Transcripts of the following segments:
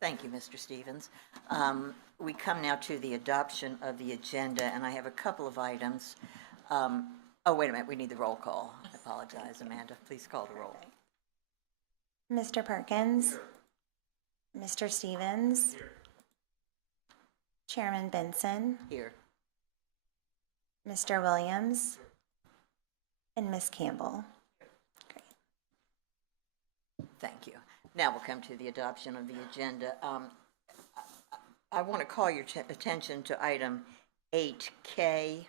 Thank you, Mr. Stevens. We come now to the adoption of the agenda, and I have a couple of items. Oh, wait a minute, we need the roll call. I apologize, Amanda. Please call the roll. Mr. Perkins. Here. Mr. Stevens. Here. Chairman Benson. Here. Mr. Williams. Here. And Ms. Campbell. Great. Thank you. Now we'll come to the adoption of the agenda. I want to call your attention to item 8K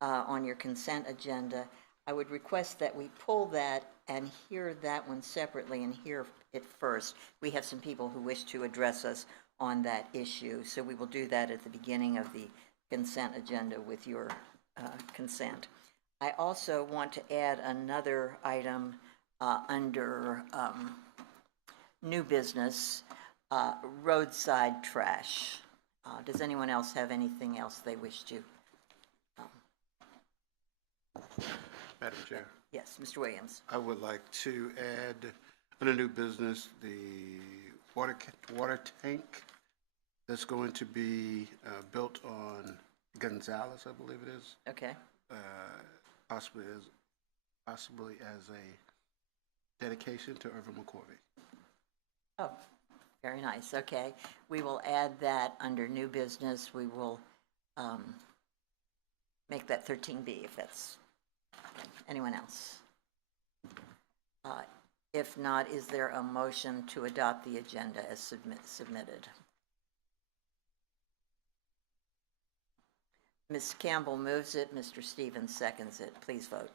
on your consent agenda. I would request that we pull that and hear that one separately and hear it first. We have some people who wish to address us on that issue, so we will do that at the beginning of the consent agenda with your consent. I also want to add another item under new business, roadside trash. Does anyone else have anything else they wish to? Madam Chair. Yes, Mr. Williams. I would like to add, under new business, the water tank that's going to be built on Gonzales, I believe it is. Okay. Possibly as a dedication to Irvin McCorvey. Oh, very nice. Okay. We will add that under new business. We will make that 13B if that's anyone else. If not, is there a motion to adopt the agenda as submitted? Ms. Campbell moves it. Mr. Stevens seconds it. Please vote.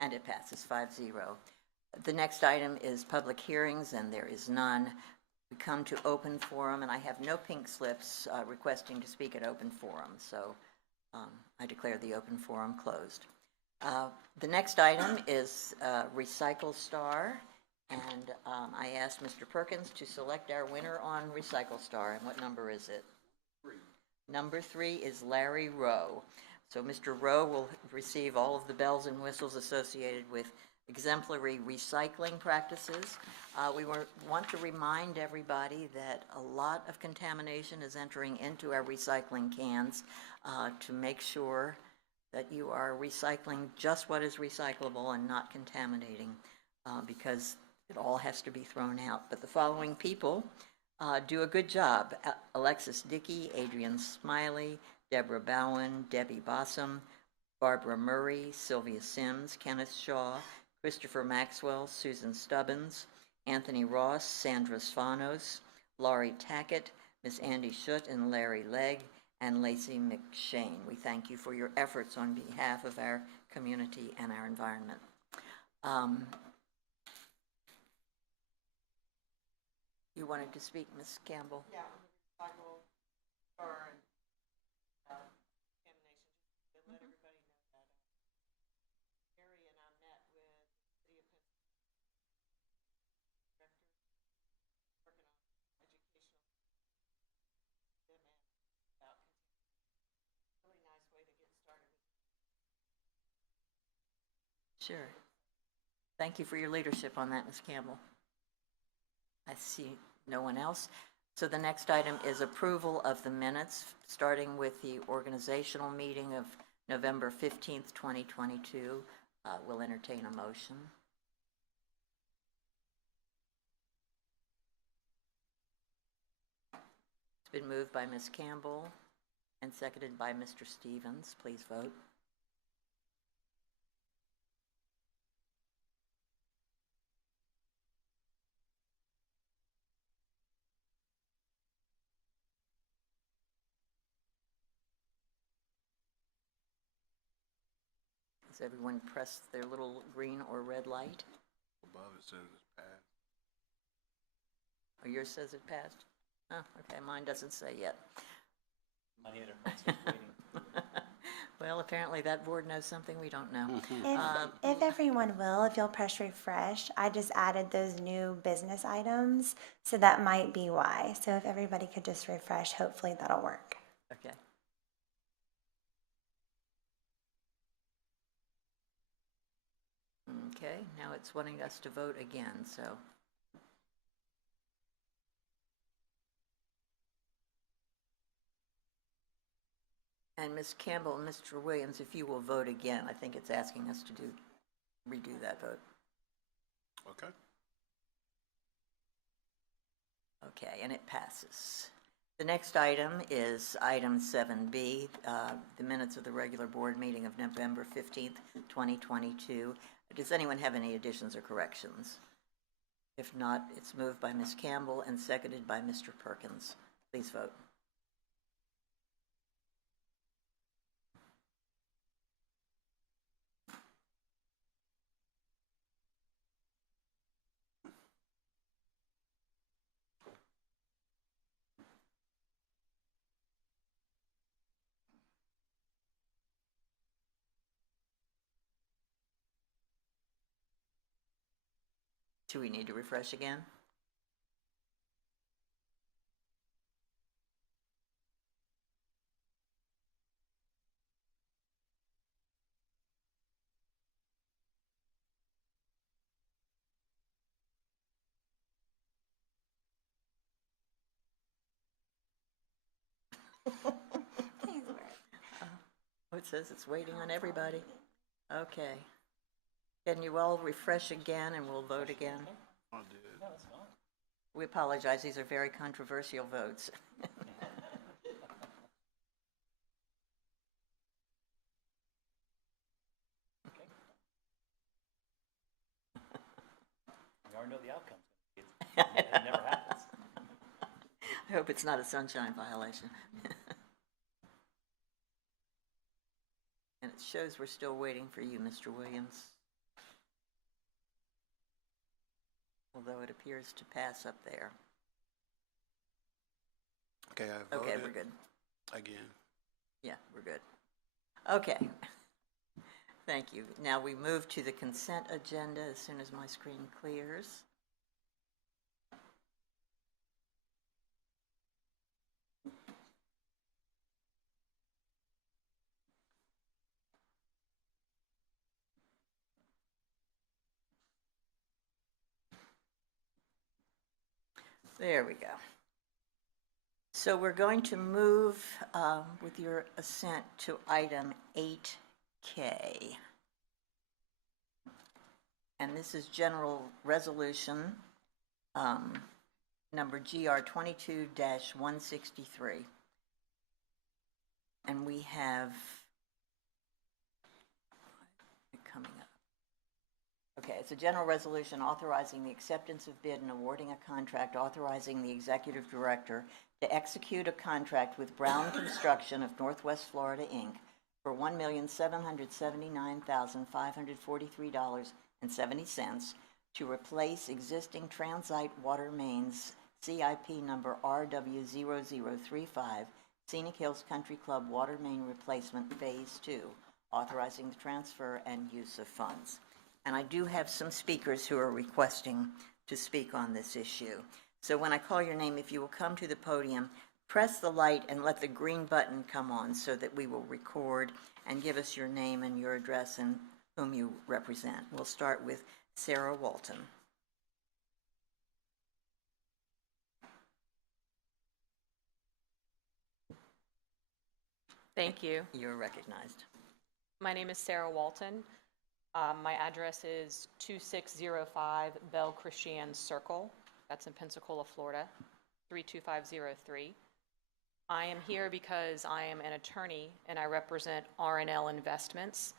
And it passes 5-0. The next item is public hearings, and there is none. We come to open forum, and I have no pink slips requesting to speak at open forum, so I declare the open forum closed. The next item is Recycle Star, and I asked Mr. Perkins to select our winner on Recycle Star, and what number is it? 3. Number 3 is Larry Rowe. So Mr. Rowe will receive all of the bells and whistles associated with exemplary recycling practices. We want to remind everybody that a lot of contamination is entering into our recycling cans to make sure that you are recycling just what is recyclable and not contaminating because it all has to be thrown out. But the following people do a good job: Alexis Dickey, Adrian Smiley, Deborah Bowen, Debbie Bossum, Barbara Murray, Sylvia Sims, Kenneth Shaw, Christopher Maxwell, Susan Stubbins, Anthony Ross, Sandra Svanos, Laurie Tackett, Miss Andy Schutt, and Larry Legg, and Lacey McShane. We thank you for your efforts on behalf of our community and our environment. You wanted to speak, Ms. Campbell? Yeah, recycle star and contamination. Just to let everybody know that Mary and I met with the city of Pensacola director working on educational them and about really nice way to get started with. Sure. Thank you for your leadership on that, Ms. Campbell. I see no one else. So the next item is approval of the minutes, starting with the organizational meeting of November 15th, 2022. We'll entertain a motion. It's been moved by Ms. Campbell and seconded by Mr. Stevens. Please vote. Has everyone pressed their little green or red light? Above it says it's passed. Oh, yours says it passed? Oh, okay, mine doesn't say yet. Mine either. It's just waiting. Well, apparently that board knows something we don't know. If everyone will, if you'll press refresh, I just added those new business items, so that might be why. So if everybody could just refresh, hopefully that'll work. Okay. Okay, now it's wanting us to vote again, so. And Ms. Campbell and Mr. Williams, if you will vote again, I think it's asking us to redo that vote. Okay. Okay, and it passes. The next item is item 7B, the minutes of the regular board meeting of November 15th, 2022. Does anyone have any additions or corrections? If not, it's moved by Ms. Campbell and seconded by Mr. Perkins. Please vote. Do we need to refresh again? Oh, it says it's waiting on everybody. Okay. Can you all refresh again and we'll vote again? I'll do it. No, that's fine. We apologize, these are very controversial votes. Okay. We already know the outcome. It never happens. I hope it's not a sunshine violation. And it shows we're still waiting for you, Mr. Williams. Although it appears to pass up there. Okay, I voted. Okay, we're good. Again. Yeah, we're good. Okay. Thank you. Now we move to the consent agenda as soon as my screen clears. There we go. So we're going to move, with your assent, to item 8K. And this is general resolution number GR 22-163. And we have it coming up. Okay, it's a general resolution authorizing the acceptance of bid and awarding a contract, authorizing the executive director to execute a contract with Brown Construction of Northwest Florida, Inc. for $1,779,543.70 to replace existing transite water mains CIP number RW0035, Scenic Hills Country Club Water Main Replacement Phase 2, authorizing the transfer and use of funds. And I do have some speakers who are requesting to speak on this issue. So when I call your name, if you will come to the podium, press the light and let the green button come on so that we will record and give us your name and your address and whom you represent. We'll start with Sarah Walton. Thank you. You're recognized. My name is Sarah Walton. My address is 2605 Belle Christiane Circle. That's in Pensacola, Florida, 32503. I am here because I am an attorney and I represent R&L Investments.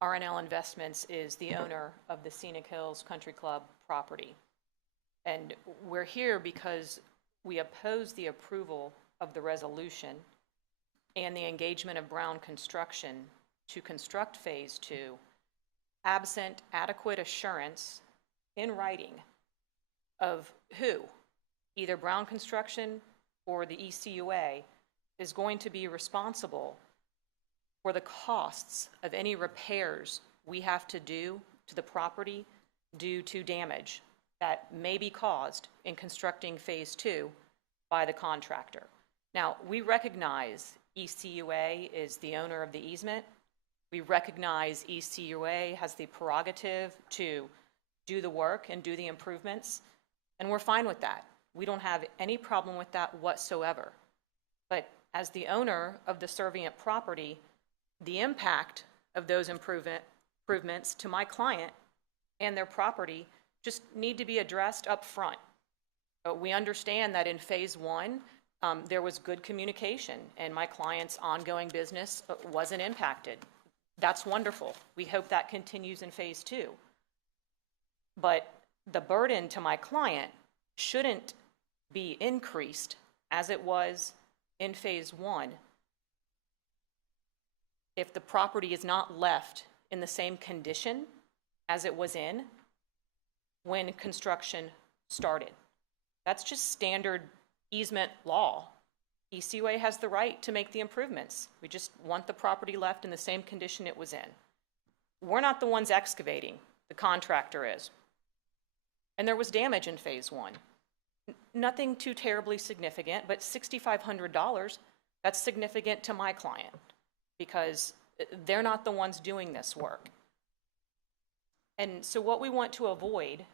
R&L Investments is the owner of the Scenic Hills Country Club property. And we're here because we oppose the approval of the resolution and the engagement of Brown Construction to construct Phase 2, absent adequate assurance in writing of who, either Brown Construction or the ECUA, is going to be responsible for the costs of any repairs we have to do to the property due to damage that may be caused in constructing Phase 2 by the contractor. Now, we recognize ECUA is the owner of the easement, We recognize ECUA has the prerogative to do the work and do the improvements, and we're fine with that. We don't have any problem with that whatsoever. But as the owner of the servient property, the impact of those improvements to my client and their property just need to be addressed up front. We understand that in phase one, there was good communication and my client's ongoing business wasn't impacted. That's wonderful. We hope that continues in phase two. But the burden to my client shouldn't be increased as it was in phase one if the property is not left in the same condition as it was in when construction started. That's just standard easement law. ECUA has the right to make the improvements. We just want the property left in the same condition it was in. We're not the ones excavating, the contractor is. And there was damage in phase one. Nothing too terribly significant, but $6,500, that's significant to my client because they're not the ones doing this work. And so what we want to avoid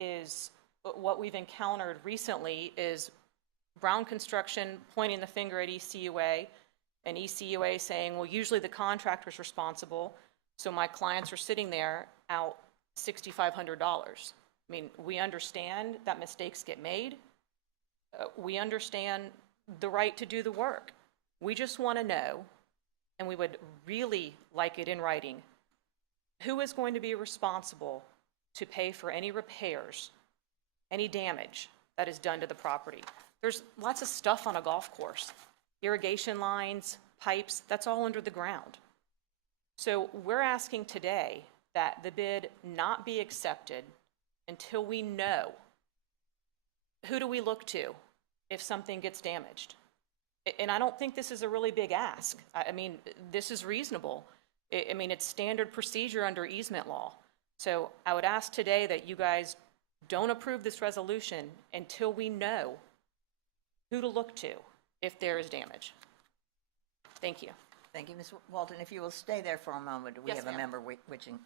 is what we've encountered recently is Brown Construction pointing the finger at ECUA and ECUA saying, well, usually the contractor's responsible, so my clients are sitting there out $6,500. I mean, we understand that mistakes get made. We understand the right to do the work. We just want to know, and we would really like it in writing, who is going to be responsible to pay for any repairs, any damage that is done to the property. There's lots of stuff on a golf course. Irrigation lines, pipes, that's all under the ground. So we're asking today that the bid not be accepted until we know who do we look to if something gets damaged. And I don't think this is a really big ask. I mean, this is reasonable. I mean, it's standard procedure under easement law. So I would ask today that you guys don't approve this resolution until we know who to look to if there is damage. Thank you. Thank you, Ms. Walton. If you will stay there for a moment, we Yes, have a ma'am. member wishing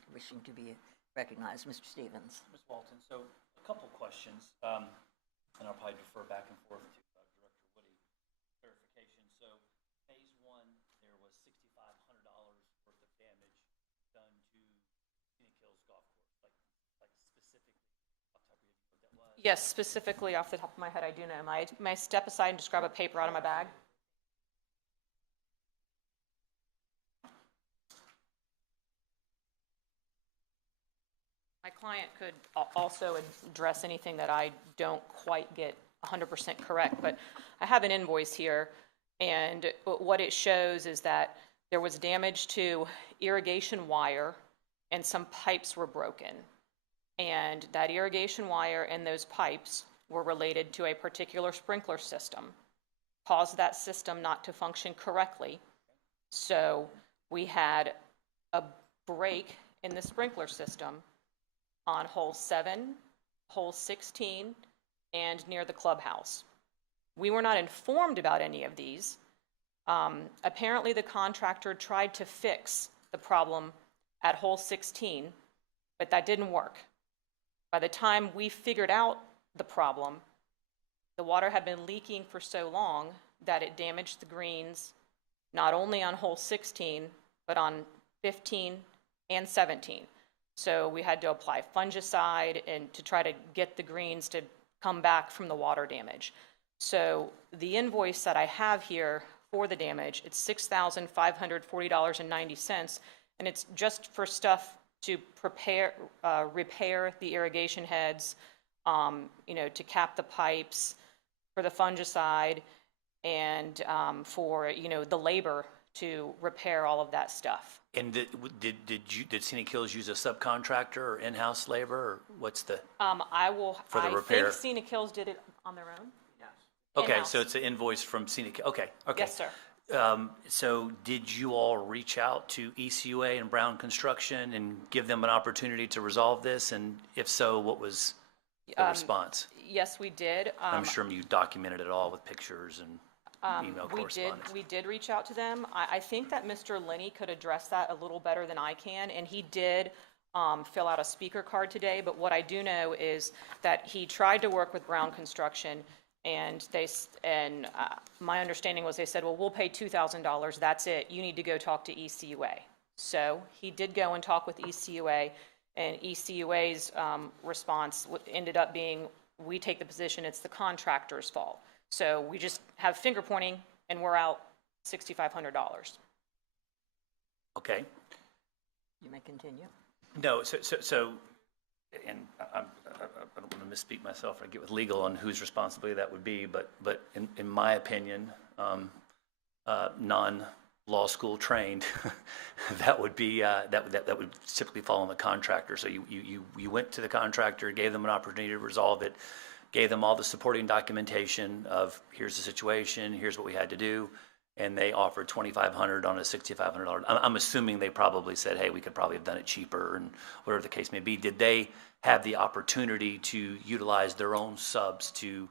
to be recognized. Mr. Stevens. Ms. Walton, so a couple questions, and I'll probably defer back and forth to Director Woody. Clarification, so phase one, there was $6,500 worth of damage done to Scenic Hills Golf Course, like specifically, off the top of your head, what that was? Yes, specifically off the top of my head, I do know. May I step aside and just grab a paper out of my bag? My client could also address anything that I don't quite get 100% correct, but I have an invoice here, and what it shows is that there was damage to irrigation wire and some pipes were broken. And that irrigation wire and those pipes were related to a particular sprinkler system, caused that system not to function correctly. So we had a break in the sprinkler system on hole 7, hole 16, and near the clubhouse. We were not informed about any of these. Apparently the contractor tried to fix the problem at hole 16, but that didn't work. By the time we figured out the problem, the water had been leaking for so long that it damaged the greens, not only on hole 16, but on 15 and 17. So we had to apply fungicide and to try to get the greens to come back from the water damage. So the invoice that I have here for the damage, it's $6,540.90, and it's just for stuff to repair the irrigation heads, to cap the pipes, for the fungicide, and for the labor to repair all of that stuff. And did Scenic Hills use a subcontractor or in-house labor, or what's the? I repair? think Scenic Hills did it on their own. Okay, In-house. so it's an invoice from Scenic, okay. Yes, sir. So did you all reach out to ECUA and Brown Construction and give them an opportunity to resolve this? And if so, what was the response? Yes, we did. I'm sure you documented it all with pictures and. email correspondence? We did reach out to them. I think that Mr. Lenny could address that a little better than I can, and he did fill out a speaker card today, but what I do know is that he tried to work with Brown Construction, and my understanding was they said, well, we'll pay $2,000, that's it, you need to go talk to ECUA. So he did go and talk with ECUA, and ECUA's response ended up being, we take the position it's the contractor's fault. So we just have finger pointing, and we're out $6,500. Okay. You may continue. No, and I don't want to misspeak myself or get with legal on whose responsibility that would be, but in my opinion, non-law school trained, that would be, that would typically fall on the contractor. So you went to the contractor, gave them an opportunity to resolve it, gave them all the supporting documentation of here's the situation, here's what we had to do, and they offered $2,500 on a $6,500. I'm assuming they probably said, hey, we could probably have done it cheaper, and whatever the case may be. Did they have the opportunity to utilize their own subs to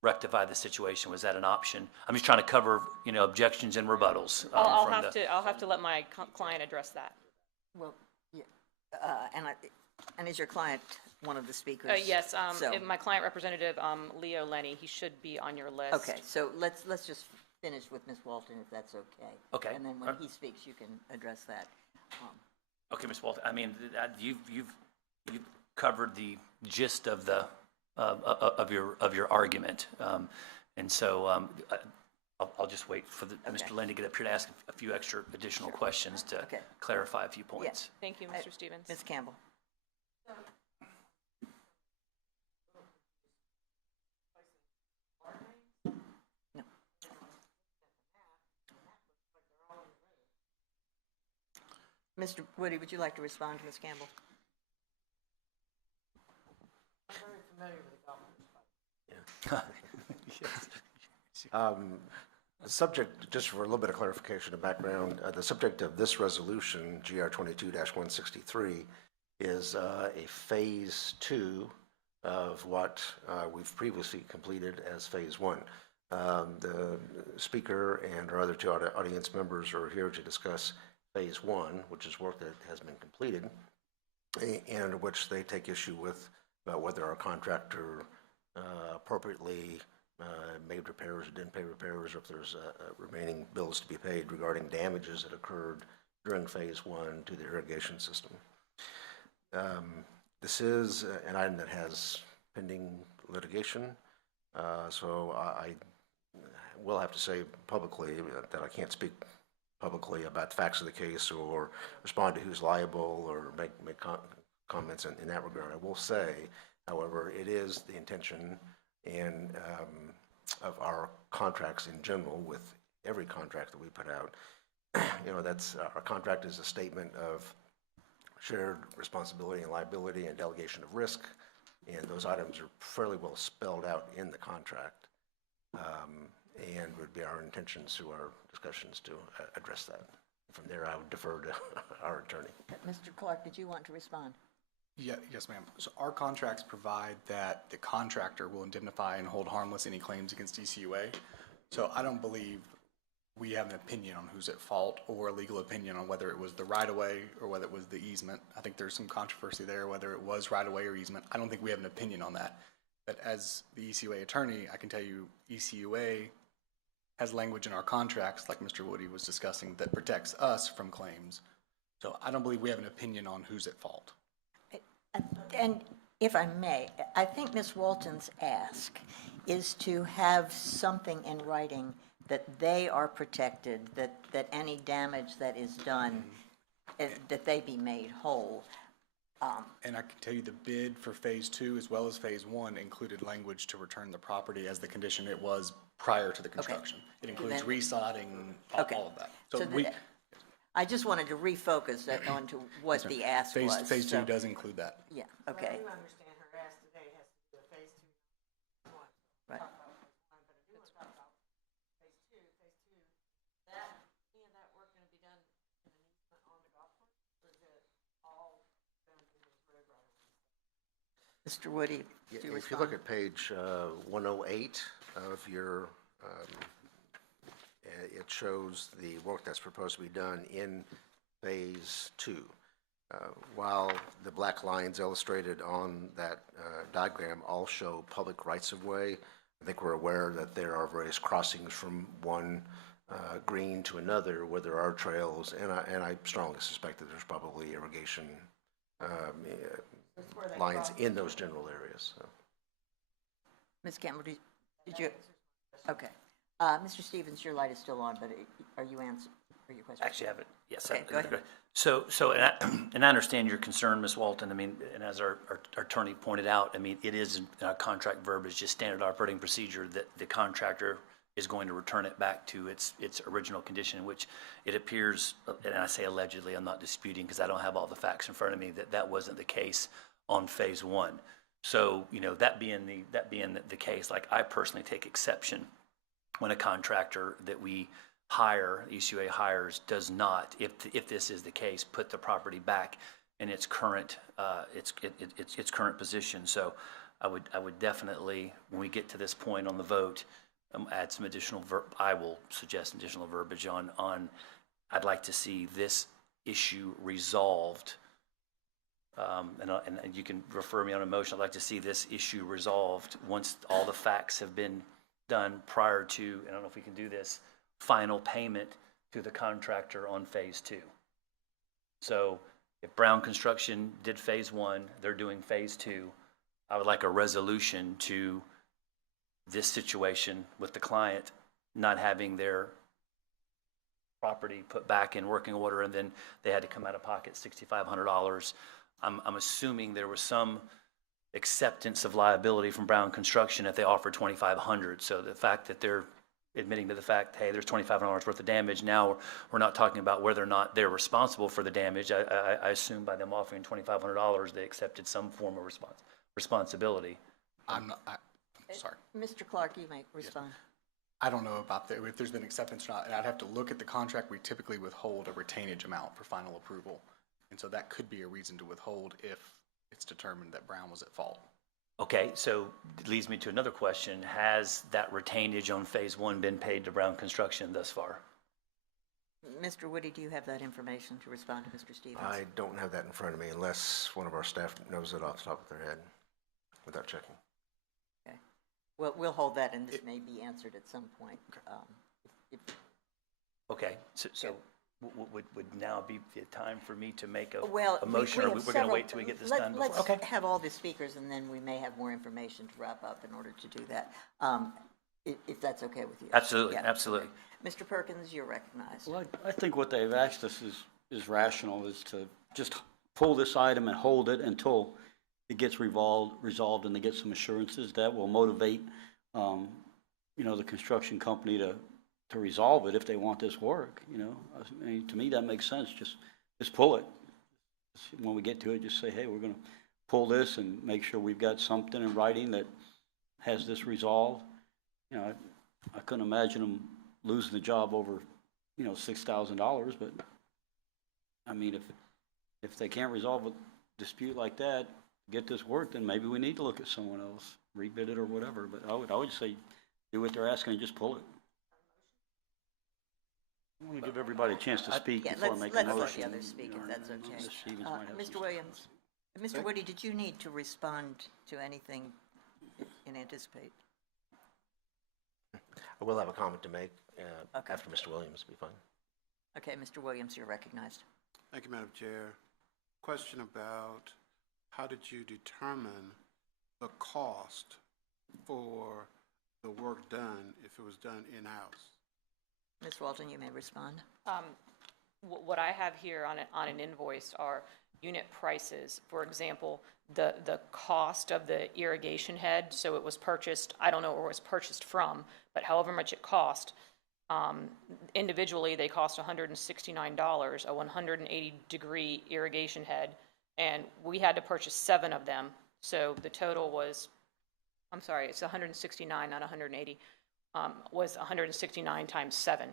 rectify the situation? Was that an option? I'm just trying to cover, objections and rebuttals. I'll have to let my client address that. Well, yeah, and is your client one of the speakers? Yes, So- my client representative, Leo Lenny, he should be on your list. Okay, so let's just finish with Ms. Walton, if that's okay. Okay. And then when he speaks, you can address that. Okay, Ms. Walton, I mean, you've covered the gist of the of your argument, and so I'll just wait for Mr. Lynn to get up here to ask a few extra additional questions to clarify a few points. Thank you, Mr. Stevens. Ms. Campbell? No. Mr. Woody, would you like to respond to Ms. Campbell? I'm very familiar with the government. The subject, just for a little bit of clarification and background, the subject of this resolution, GR 22-163, is a phase 2 of what we've previously completed as phase 1. The speaker and our other two audience members are here to discuss phase 1, which is work that has been completed, and which they take issue with about whether our contractor appropriately made repairs or didn't pay repairs, or if there's remaining bills to be paid regarding damages that occurred during phase 1 to the irrigation system. This is an item that has pending litigation, so I will have to say publicly that I can't speak publicly about the facts of the case or respond to who's liable or make comments in that regard. I will say, however, it is the intention and of our contracts in general, with every contract that we put out, that's our contract is a statement of shared responsibility and liability and delegation of risk, and those items are fairly well spelled out in the contract, and would be our intentions through our discussions to address that. From there, I would defer to our attorney. Mr. Clark, did you want to respond? Yeah, yes, ma'am. So our contracts provide that the contractor will indemnify and hold harmless any claims against ECUA. So I don't believe we have an opinion on who's at fault or a legal opinion on whether it was the right-of-way or whether it was the easement. I think there's some controversy there, whether it was right-of-way or easement. I don't think we have an opinion on that. But as the ECUA attorney, I can tell you ECUA has language in our contracts, like Mr. Woody was discussing, that protects us from claims. So I don't believe we have an opinion on who's at fault. And if I may, I think Ms. Walton's ask is to have something in writing that they are protected, that any damage that is done, that they be made whole. And I can tell you the bid for phase 2 as well as phase 1 included language to return the property as the condition it was prior to the construction. It includes Then- resodding, Okay. all of that. So I just wanted to refocus that onto what the ask was. Phase 2 so- does include that. Yeah, Well, okay, you understand her ask today has to do with phase 2. right. Talk about phase 1, but I do want to talk about phase 2. Phase 2, any of that work going to be done in an easement on the golf course, or is it all done in this road right away? Mr. Woody, do you If you look respond? at page 108 of your it shows the work that's proposed to be done in Phase 2. While the black lines illustrated on that diagram all show public rights-of-way, I think we're aware that there are various crossings from one green to another where there are trails, and I strongly suspect that there's probably irrigation lines in those general areas. So. Ms. Campbell, did you? Okay. Mr. Stevens, your light is still on, but are you answering your question? Actually, I have it, yes. Okay, go ahead. So, and I understand your concern, Ms. Walton. I mean, and as our attorney pointed out, I mean, it is, contract verbiage, just standard operating procedure that the contractor is going to return it back to its original condition, in which it appears, and I say allegedly, I'm not disputing because I don't have all the facts in front of me, that wasn't the case on Phase 1. So, that being the case, like, I personally take exception when a contractor that we hire, ECUA hires, does not, if this is the case, put the property back in its current its current position. So I would definitely, when we get to this point on the vote, add some additional I will suggest additional verbiage on I'd like to see this issue resolved. And you can refer me on a motion. I'd like to see this issue resolved once all the facts have been done prior to, I don't know if we can do this, final payment to the contractor on Phase 2. So if Brown Construction did Phase 1, they're doing Phase 2, I would like a resolution to this situation with the client not having their property put back in working order, and then they had to come out of pocket $6,500. I'm assuming there was some acceptance of liability from Brown Construction if they offered $2,500. So the fact that they're admitting to the fact, hey, there's $2,500 worth of damage. Now we're not talking about whether or not they're responsible for the damage. I assume by them offering $2,500, they accepted some form of responsibility. I'm sorry. Mr. Clark, you may respond. I don't know about that, if there's been acceptance or not, and I'd have to look at the contract. We typically withhold a retainage amount for final approval. And so that could be a reason to withhold if it's determined that Brown was at fault. Okay, so it leads me to another question. Has that retainage on Phase 1 been paid to Brown Construction thus far? Mr. Woody, do you have that information to respond to Mr. Stevens? I don't have that in front of me unless one of our staff knows it off the top of their head without checking. Okay. Well, we'll hold that, and this may be answered at some point. Okay, so would now be the time for me to make a Well, motion, or we we're have going to several- wait till we get this done before? Let's Okay. have all the speakers, and then we may have more information to wrap up in order to do that, if that's okay with you. Absolutely, Yeah. absolutely. Mr. Perkins, you're recognized. Well, I think what they've asked us is rational, is to just pull this item and hold it until it gets resolved and they get some assurances. That will motivate, the construction company to resolve it if they want this work, I mean, to me, that makes sense. Just pull it. When we get to it, just say, hey, we're going to pull this and make sure we've got something in writing that has this resolved. I couldn't imagine them losing the job over, $6,000, but I mean, if they can't resolve a dispute like that, get this work, then maybe we need to look at someone else, rebid it or whatever. But I would say do what they're asking and just pull it. I want to give everybody a chance to speak Yeah, before I make a let's motion. let the others speak, if that's okay. Ms. Stevens might have Mr. some- Williams, Mr. Woody, did you need to respond to anything in anticipate? I will have a comment to make Okay. after Mr. Williams, be fine. Okay, Mr. Williams, you're recognized. Thank you, Madam Chair. Question about how did you determine the cost for the work done if it was done in-house? Ms. Walton, you may respond. What I have here on an invoice are unit prices. For example, the cost of the irrigation head, so it was purchased, I don't know where it was purchased from, but however much it cost, individually, they cost $169, a 180-degree irrigation head, and we had to purchase 7 of them. So the total was, I'm sorry, it's 169, not 180, was 169 times 7.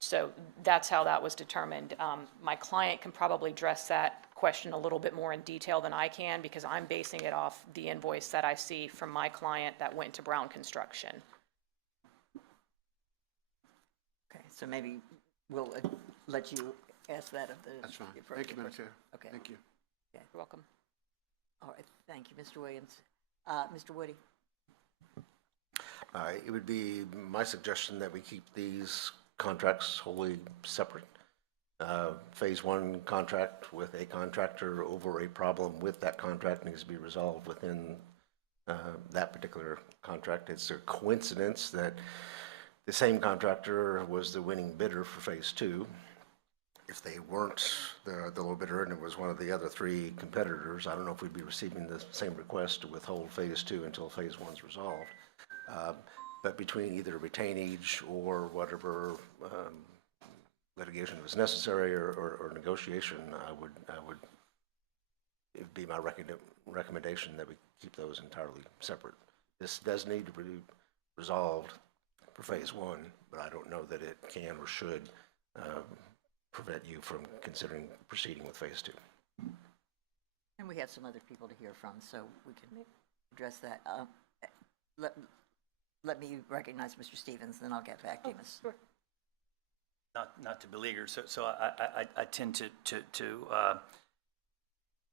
So that's how that was determined. My client can probably address that question a little bit more in detail than I can, because I'm basing it off the invoice that I see from my client that went to Brown Construction. So maybe we'll let you ask that of the. That's fine. the Thank you, appropriate Madam person. Chair. Okay. Thank you. You're welcome. All right, thank you, Mr. Williams. Mr. Woody? It would be my suggestion that we keep these contracts wholly separate. Phase one contract with a contractor over a problem with that contract needs to be resolved within that particular contract. It's a coincidence that the same contractor was the winning bidder for phase two. If they weren't the low bidder and it was one of the other three competitors, I don't know if we'd be receiving the same request to withhold phase two until phase one's resolved. But between either retainage or whatever litigation was necessary or negotiation, it'd be my recommendation that we keep those entirely separate. This does need to be resolved for phase one, but I don't know that it can or should prevent you from considering proceeding with phase two. And we have some other people to hear from, so we can address that. Let me recognize Mr. Stevens, then I'll get back to you, Ms. Sure. Not to beleaguer, so I tend to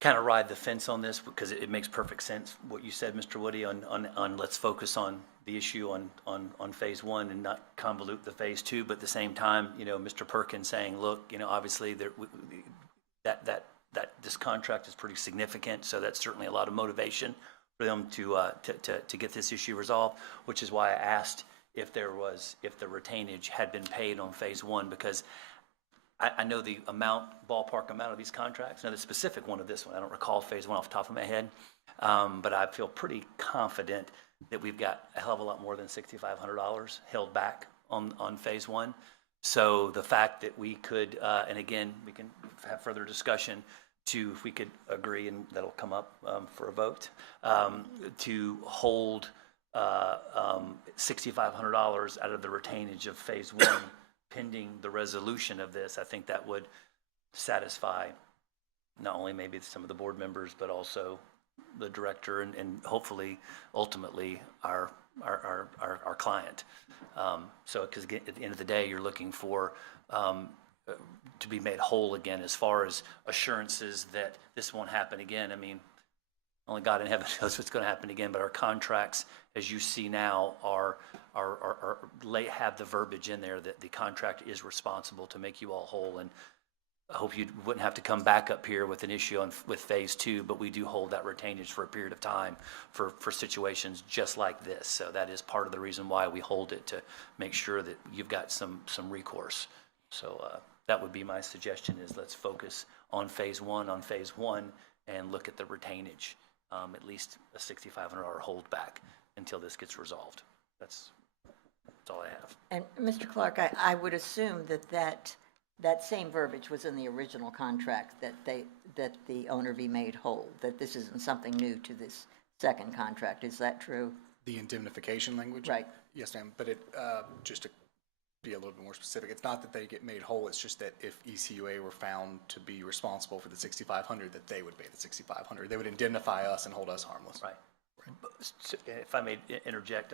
kind of ride the fence on this because it makes perfect sense what you said, Mr. Woody, on let's focus on the issue on phase one and not convolute the phase two, but at the same time, Mr. Perkins saying, look, obviously that this contract is pretty significant, so that's certainly a lot of motivation for them to get this issue resolved, which is why I asked if the retainage had been paid on phase one, because I know the ballpark amount of these contracts. Now, the specific one of this one, I don't recall phase one off the top of my head, but I feel pretty confident that we've got a hell of a lot more than $6,500 held back on phase one. So the fact that we could, and again, we can have further discussion if we could agree, and that'll come up for a vote, to hold $6,500 out of the retainage of phase one pending the resolution of this. I think that would satisfy not only maybe some of the board members, but also the director and hopefully, ultimately, our client. So, because at the end of the day, you're looking for to be made whole again as far as assurances that this won't happen again. I mean, only God in heaven knows what's going to happen again, but our contracts, as you see now, have the verbiage in there that the contract is responsible to make you all whole. And I hope you wouldn't have to come back up here with an issue with phase two, but we do hold that retainage for a period of time for situations just like this. So that is part of the reason why we hold it, to make sure that you've got some recourse. So that would be my suggestion, is let's focus on phase one and look at the retainage, at least a $6,500 holdback until this gets resolved. That's all I have. And Mr. Clark, I would assume that same verbiage was in the original contract, that the owner be made whole, that this isn't something new to this second contract. Is that true? The indemnification language? Right. Yes, ma'am. But just to be a little bit more specific, it's not that they get made whole, it's just that if ECUA were found to be responsible for the $6,500, that they would pay the $6,500. They would indemnify us and hold us harmless. Right. If I may interject,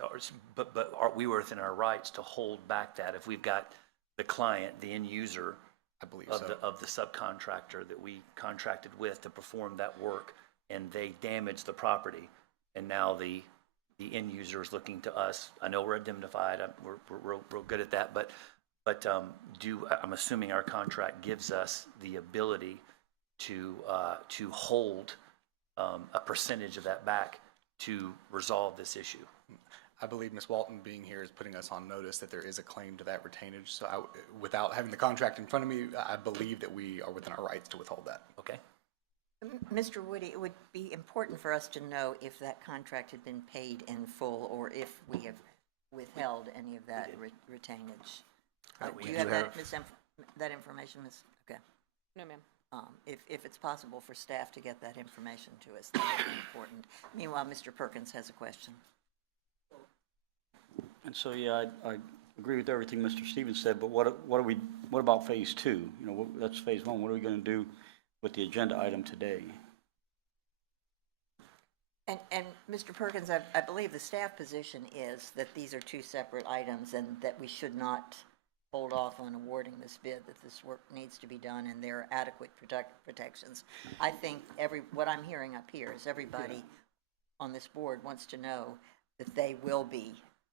but we were within our rights to hold back that if we've got the client, the end user, I believe of so. the subcontractor that we contracted with to perform that work, and they damage the property, and now the end user is looking to us. I know we're indemnified. We're real good at that, but I'm assuming our contract gives us the ability to hold a percentage of that back to resolve this issue. I believe Ms. Walton being here is putting us on notice that there is a claim to that retainage. So without having the contract in front of me, I believe that we are within our rights to withhold that. Okay. Mr. Woody, it would be important for us to know if that contract had been paid in full, or if we have withheld any of that retainage. Do you have that information, Ms.? Okay. No, ma'am. If it's possible for staff to get that information to us, that would be important. Meanwhile, Mr. Perkins has a question. And so, yeah, I agree with everything Mr. Stevens said, but what about phase two? That's phase one. What are we going to do with the agenda item today? And Mr. Perkins, I believe the staff position is that these are two separate items and that we should not hold off on awarding this bid, that this work needs to be done and there are adequate protections. I think what I'm hearing up here is everybody on this board wants to know that they will be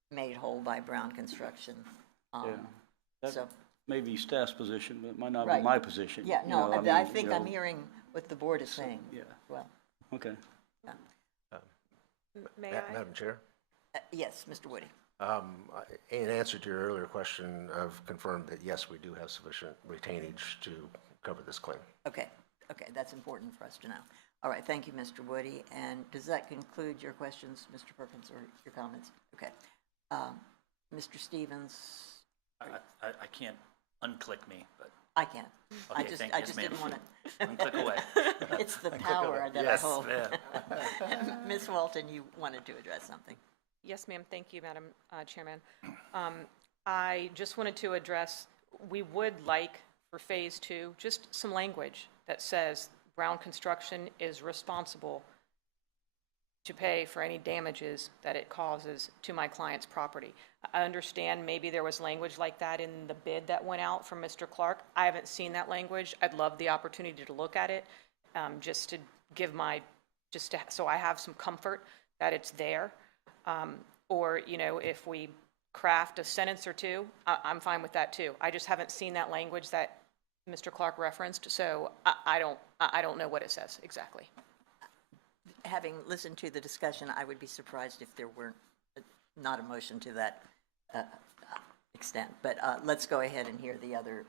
made whole by Brown Construction. That So, may be staff's position, but it might not be Right. my position. yeah, you no, know, I mean, think you I'm know, hearing what the board is saying. yeah. Well, Okay. May I? Madam Chair? yes, Mr. Woody. In answer to your earlier question, I've confirmed that yes, we do have sufficient retainage to cover this claim. Okay, that's important for us to know. All right, thank you, Mr. Woody. And does that conclude your questions, Mr. Perkins, or your comments? Okay. Mr. Stevens? I can't unclick me, but I can. I Okay, just thank- I yes, just ma'am. didn't want to. one click away. It's the power that I Yes, hold. ma'am. Ms. Walton, you wanted to address something. Yes, ma'am. Thank you, Madam Chairman. I just wanted to address, we would like for Phase 2, just some language that says Brown Construction is responsible to pay for any damages that it causes to my client's property. I understand maybe there was language like that in the bid that went out from Mr. Clark. I haven't seen that language. I'd love the opportunity to look at it, just to give so I have some comfort that it's there. Or, if we craft a sentence or two, I'm fine with that too. I just haven't seen that language that Mr. Clark referenced, so I don't know what it says exactly. Having listened to the discussion, I would be surprised if there weren't not a motion to that extent. But let's go ahead and hear the other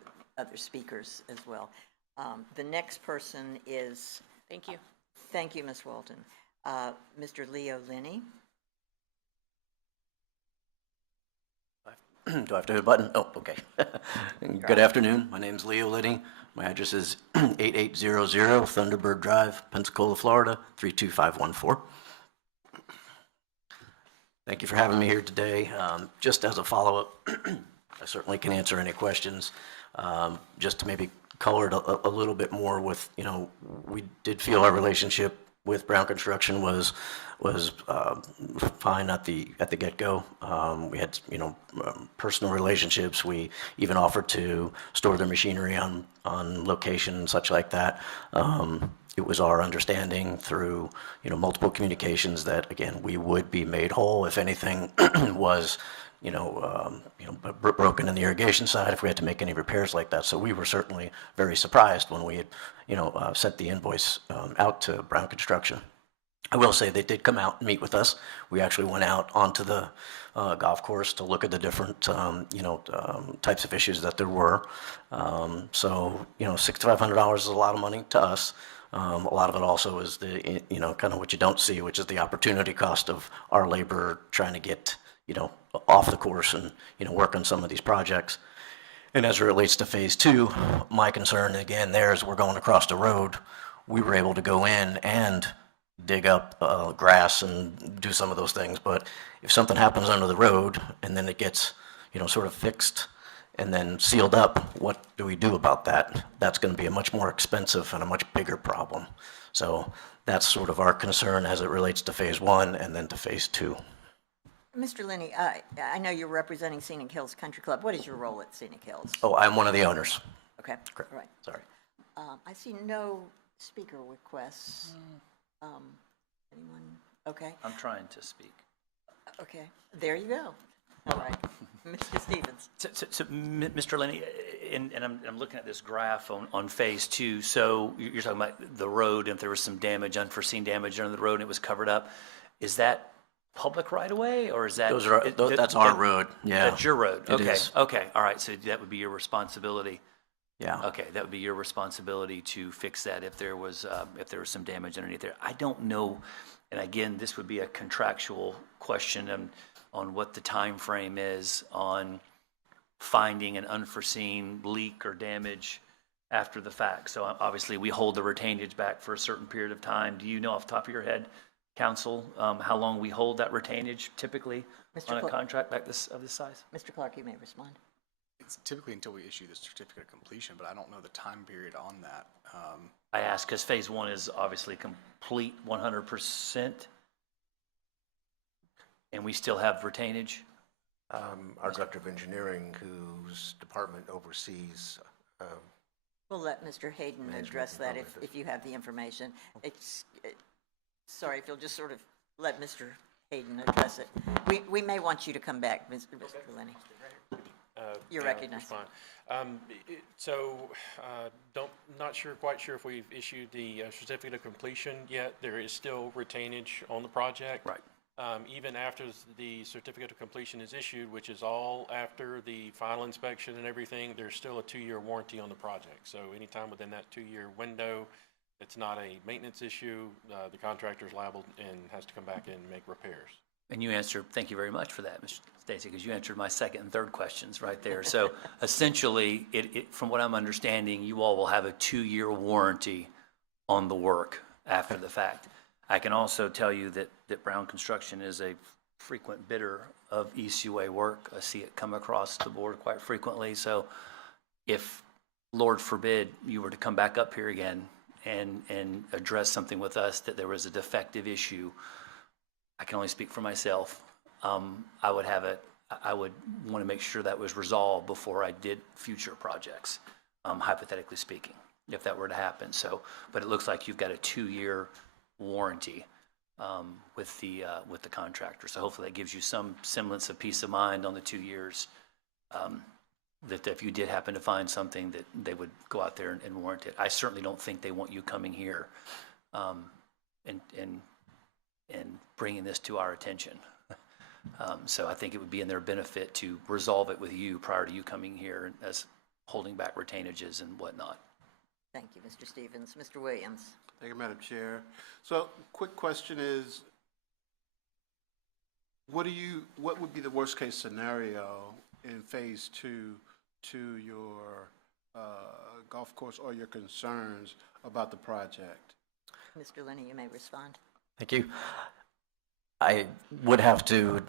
speakers as well. The next person is... Thank you. Thank you, Ms. Walton. Mr. Leo Linney. Do I have to hit a button? Oh, okay. Good afternoon. My name's Leo Liddy. My address is 8800 Thunderbird Drive, Pensacola, Florida, 32514. Thank you for having me here today. Just as a follow-up, I certainly can answer any questions. Just to maybe color it a little bit more with, we did feel our relationship with Brown Construction was fine at the get-go. We had personal relationships. We even offered to store their machinery on location and such like that. It was our understanding through multiple communications that again we would be made whole if anything was broken in the irrigation side, if we had to make any repairs like that. So we were certainly very surprised when we had sent the invoice out to Brown Construction. I will say they did come out and meet with us. We actually went out onto the golf course to look at the different types of issues that there were. So $6,500 is a lot of money to us. A lot of it also is the kind of what you don't see, which is the opportunity cost of our labor trying to get off the course and work on some of these projects. And as it relates to Phase 2, my concern again there is we're going across the road. We were able to go in and dig up grass and do some of those things, but if something happens under the road and then it gets sort of fixed and then sealed up, what do we do about that? That's going to be a much more expensive and a much bigger problem. So that's sort of our concern as it relates to Phase 1 and then to Phase 2. Mr. Linney, I know you're representing Scenic Hills Country Club. What is your role at Scenic Hills? Oh, I'm one of the owners. Okay, Correct. all right. Sorry. I see no speaker requests. Anyone? Okay, I'm trying to speak. okay. There you go. All right. Mr. Stevens. So, Mr. Lenny, and I'm looking at this graph on Phase 2. So you're talking about the road, and if there was some damage, unforeseen damage under the road, and it was covered up. Is that public right away, or is that? That's our road, yeah. That's your road? It Okay, is. okay, all right, so that would be your responsibility. Yeah. Okay, that would be your responsibility to fix that if there was some damage underneath there. I don't know, and again, this would be a contractual question on what the time frame is on finding an unforeseen leak or damage after the fact. So obviously, we hold the retainage back for a certain period of time. Do you know off the top of your head, Council, how long we hold that retainage typically on a contract like this of this size? Mr. Clark, you may respond. It's typically until we issue the certificate of completion, but I don't know the time period on that. I ask because Phase 1 is obviously complete 100%, and we still have retainage. Our Director of Engineering, whose department oversees, We'll let Mr. Hayden Management address that component. if you have the information. Sorry, if you'll just sort of let Mr. Hayden address it. We may want you to come back, Mr. Lenny. You're Yeah, recognized. that's fine. So, quite sure if we've issued the certificate of completion yet. There is still retainage on the project. Right. Even after the certificate of completion is issued, which is all after the final inspection and everything, there's still a 2-year warranty on the project. So anytime within that 2-year window, it's not a maintenance issue, the contractor's liable and has to come back and make repairs. And you answered, thank you very much for that, Mr. Stacy, because you answered my second and third questions right there. So essentially, from what I'm understanding, you all will have a 2-year warranty on the work after the fact. I can also tell you that Brown Construction is a frequent bidder of ECUA work. I see it come across the board quite frequently. So if, Lord forbid, you were to come back up here again and address something with us that there was a defective issue, I can only speak for myself. I would want to make sure that was resolved before I did future projects, hypothetically speaking, if that were to happen. So, but it looks like you've got a 2-year warranty with the contractor. So hopefully that gives you some semblance of peace of mind on the 2 years. That if you did happen to find something, that they would go out there and warrant it. I certainly don't think they want you coming here and bringing this to our attention. So I think it would be in their benefit to resolve it with you prior to you coming here as holding back retainages and whatnot. Thank you, Mr. Stevens. Mr. Williams? Thank you, Madam Chair. So, quick question is, what would be the worst-case scenario in Phase 2 to your golf course or your concerns about the project? Mr. Lenny, you may respond. Thank you. I would have to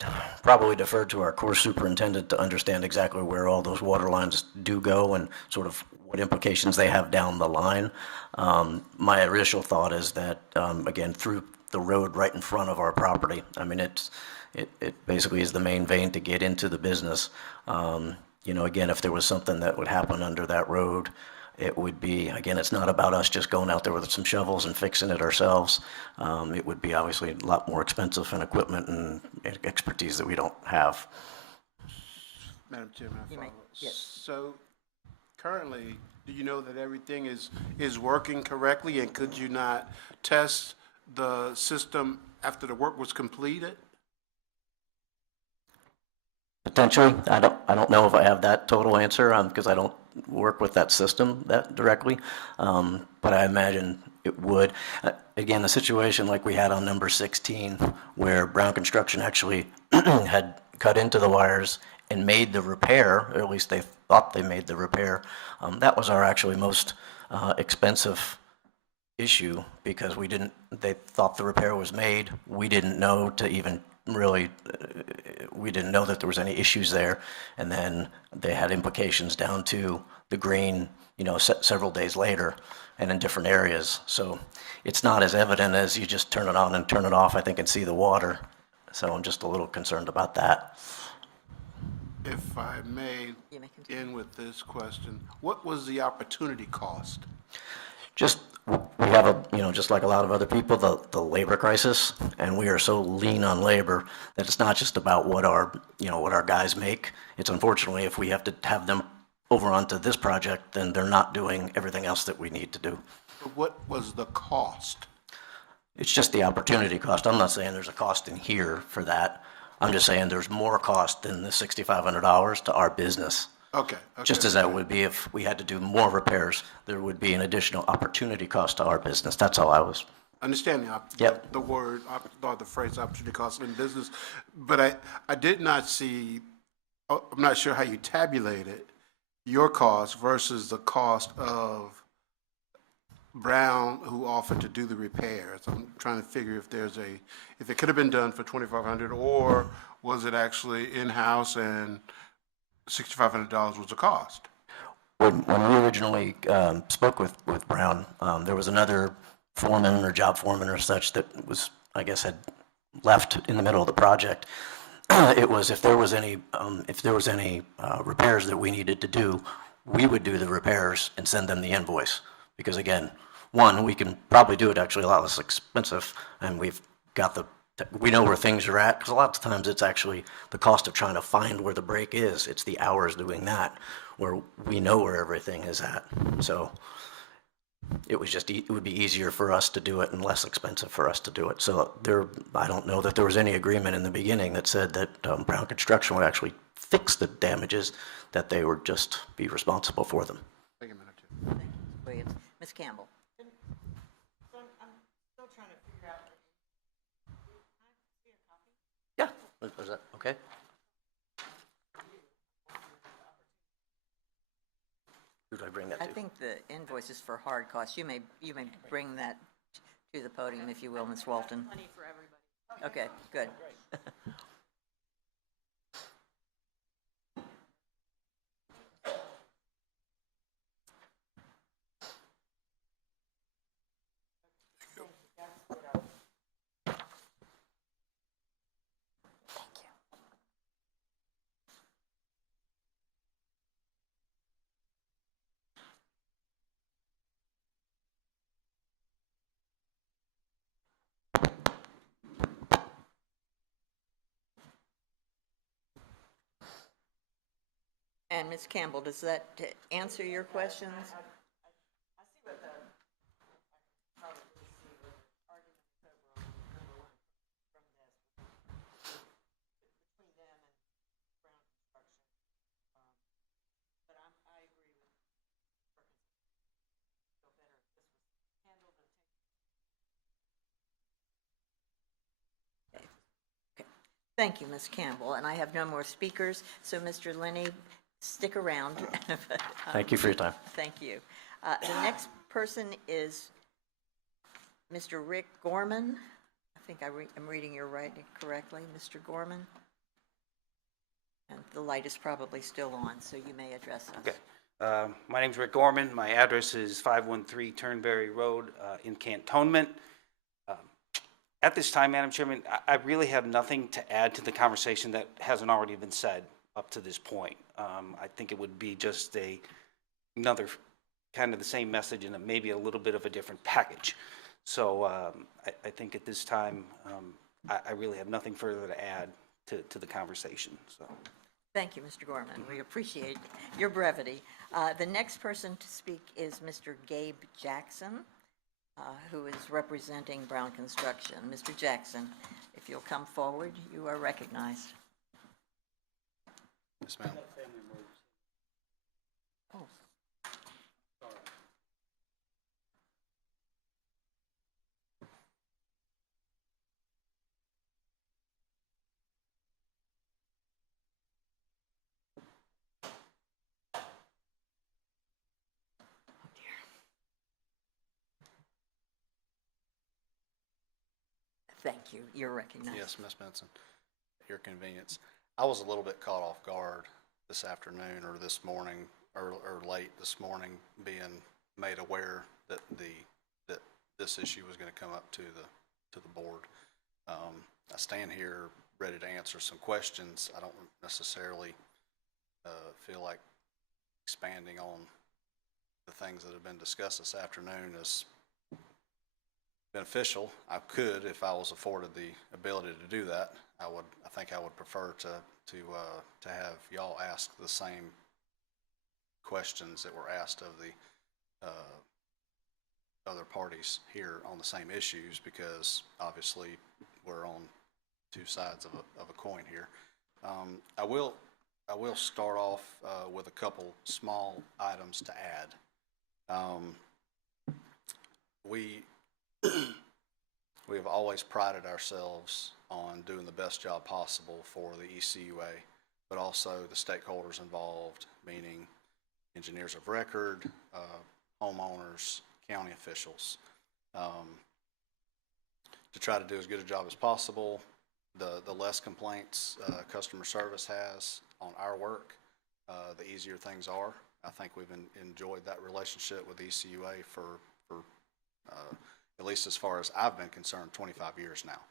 probably defer to our course superintendent to understand exactly where all those water lines do go and sort of what implications they have down the line. My initial thought is that, again, through the road right in front of our property, I mean, it basically is the main vein to get into the business. Again, if there was something that would happen under that road, it would be, again, it's not about us just going out there with some shovels and fixing it ourselves. It would be obviously a lot more expensive in equipment and expertise that we don't have. Madam Chair, may I You may- follow? yes. So, currently, do you know that everything is working correctly, and could you not test the system after the work was completed? Potentially, I don't know if I have that total answer, because I don't work with that system that directly, but I imagine it would. Again, a situation like we had on number 16, where Brown Construction actually had cut into the wires and made the repair, or at least they thought they made the repair. That was our actually most expensive issue, because they thought the repair was made. We didn't know to even really, we didn't know that there was any issues there. And then they had implications down to the green, several days later and in different areas. So it's not as evident as you just turn it on and turn it off, I think, and see the water. So I'm just a little concerned about that. If I may You may continue. end with this question, what was the opportunity cost? Just, we have just like a lot of other people, the labor crisis, and we are so lean on labor that it's not just about what our guys make. It's unfortunately, if we have to have them over onto this project, then they're not doing everything else that we need to do. What was the cost? It's just the opportunity cost. I'm not saying there's a cost in here for that. I'm just saying there's more cost than the $6,500 to our business. Okay. Just as that would be if we had to do more repairs, there would be an additional opportunity cost to our business. That's all I was. Understand Yep. the word, or the phrase opportunity cost in business, but I did not see, I'm not sure how you tabulated your cost versus the cost of Brown, who offered to do the repairs. I'm trying to figure if it could have been done for $2,500, or was it actually in-house and $6,500 was the cost? When we originally spoke with Brown, there was another foreman or job foreman or such that was, I guess, had left in the middle of the project. it was if there was any repairs that we needed to do, we would do the repairs and send them the invoice. Because again, one, we can probably do it actually a lot less expensive, and we know where things are at, because a lot of times it's actually the cost of trying to find where the break is. It's the hours doing that, where we know where everything is at. So it would be easier for us to do it and less expensive for us to do it. So I don't know that there was any agreement in the beginning that said that Brown Construction would actually fix the damages, that they would just be responsible for them. Take a minute or two. Thank you, Ms. Williams. Ms. Campbell? So I'm still trying to figure out. Can I see a copy? Yeah, is that okay? Who did I bring that I to? think the invoice is for hard costs. You may bring that to the podium, if you will, Ms. Walton. Money for everybody. Okay, good. And Ms. Campbell, does that answer your questions? I see what the, probably see what the argument is over on number one from this, between them and Brown Construction. But I agree with Perkins. Feel better if this was handled and taken. Okay. Thank you, Ms. Campbell, and I have no more speakers, so Mr. Linney, stick around. Thank you for your time. Thank you. The next person is Mr. Rick Gorman. I think I'm reading your writing correctly, Mr. Gorman. And the light is probably still on, so you may address us. Okay. My name's Rick Gorman. My address is 513 Turnberry Road in Cantonment. At this time, Madam Chairman, I really have nothing to add to the conversation that hasn't already been said up to this point. I think it would be just another kind of the same message and maybe a little bit of a different package. So I think at this time, I really have nothing further to add to the conversation. So. Thank you, Mr. Gorman. We appreciate your brevity. The next person to speak is Mr. Gabe Jackson, who is representing Brown Construction. Mr. Jackson, if you'll come forward, you are recognized. Yes, ma'am. Oh. Thank you. You're recognized. Yes, Ms. Benson, at your convenience. I was a little bit caught off guard this afternoon or this morning or late this morning, being made aware that that this issue was going to come up to the board. I stand here ready to answer some questions. I don't necessarily feel like expanding on the things that have been discussed this afternoon is beneficial. I could, if I was afforded the ability to do that. I think I would prefer to have y'all ask the same questions that were asked of the other parties here on the same issues, because obviously we're on two sides of a coin here. I will start off with a couple small items to add. We have always prided ourselves on doing the best job possible for the ECUA, but also the stakeholders involved, meaning engineers of record, homeowners, county officials, to try to do as good a job as possible. The less complaints customer service has on our work, the easier things are. I think we've enjoyed that relationship with ECUA for at least as far as I've been concerned, 25 years now.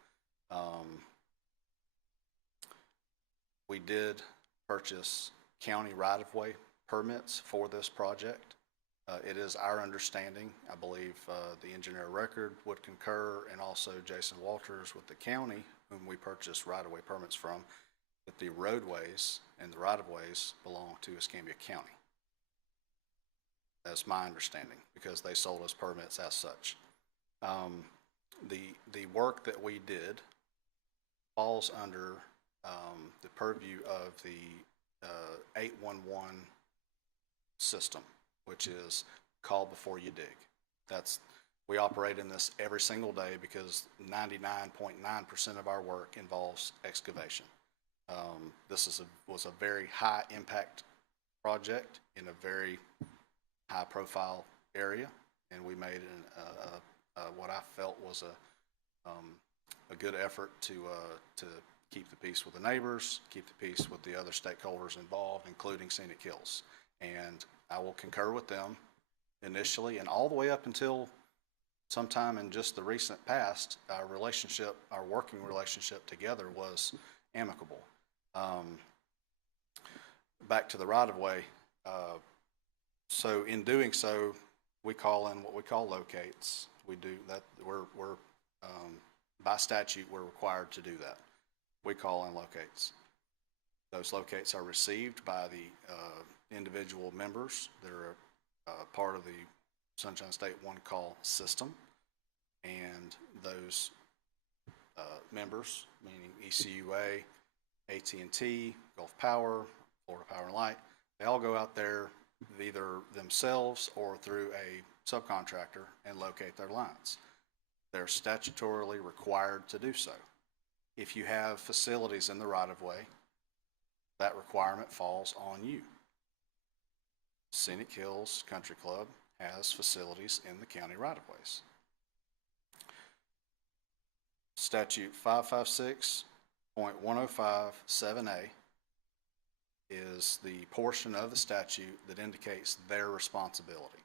We did purchase county right-of-way permits for this project. It is our understanding, I believe the engineer of record would concur, and also Jason Walters with the county, whom we purchased right-of-way permits from, that the roadways and the right-of-ways belong to Escambia County. That's my understanding, because they sold us permits as such. The work that we did falls under the purview of the 811 system, which is call before you dig. We operate in this every single day because 99.9% of our work involves excavation. This was a very high impact project in a very high profile area, and we made what I felt was a good effort to keep the peace with the neighbors, keep the peace with the other stakeholders involved, including Scenic Hills. And I will concur with them initially, and all the way up until sometime in just the recent past, our working relationship together was amicable. Back to the right-of-way. So in doing so, we call in what we call locates. We do that. We're by statute, we're required to do that. We call in locates. Those locates are received by the individual members that are part of the Sunshine State One Call system, and those members, meaning ECUA, AT&T, Gulf Power, Florida Power and Light, they all go out there either themselves or through a subcontractor and locate their lines. They're statutorily required to do so. If you have facilities in the right-of-way, that requirement falls on you. Scenic Hills Country Club has facilities in the county right-of-ways. Statute 556.105(7)A is the portion of the statute that indicates their responsibility.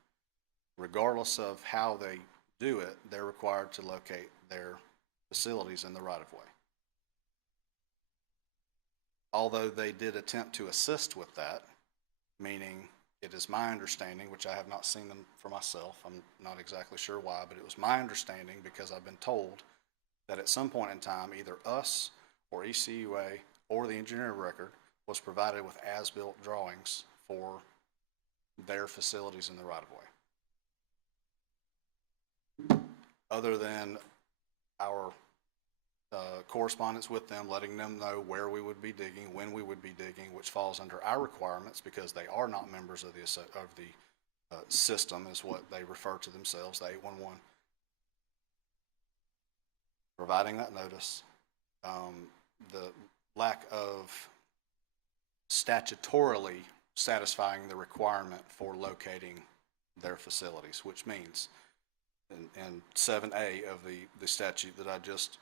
Regardless of how they do it, they're required to locate their facilities in the right-of-way. Although they did attempt to assist with that, meaning it is my understanding, which I have not seen them for myself, I'm not exactly sure why, but it was my understanding because I've been told that at some point in time, either us or ECUA or the engineer of record was provided with as-built drawings for their facilities in the right-of-way. Other than our correspondence with them, letting them know where we would be digging, when we would be digging, which falls under our requirements because they are not members of the system, is what they refer to themselves, the 811. Providing that notice, the lack of statutorily satisfying the requirement for locating their facilities, which means in 7A of the statute that I just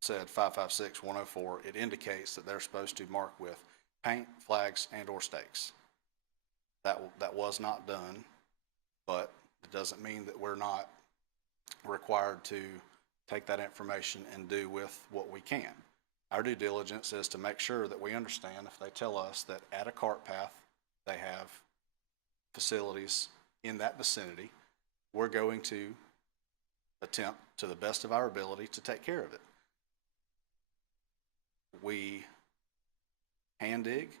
said, 556.104, it indicates that they're supposed to mark with paint, flags, and or stakes. That was not done, but it doesn't mean that we're not required to take that information and do with what we can. Our due diligence is to make sure that we understand if they tell us that at a cart path they have facilities in that vicinity, we're going to attempt to the best of our ability to take care of it. We hand dig,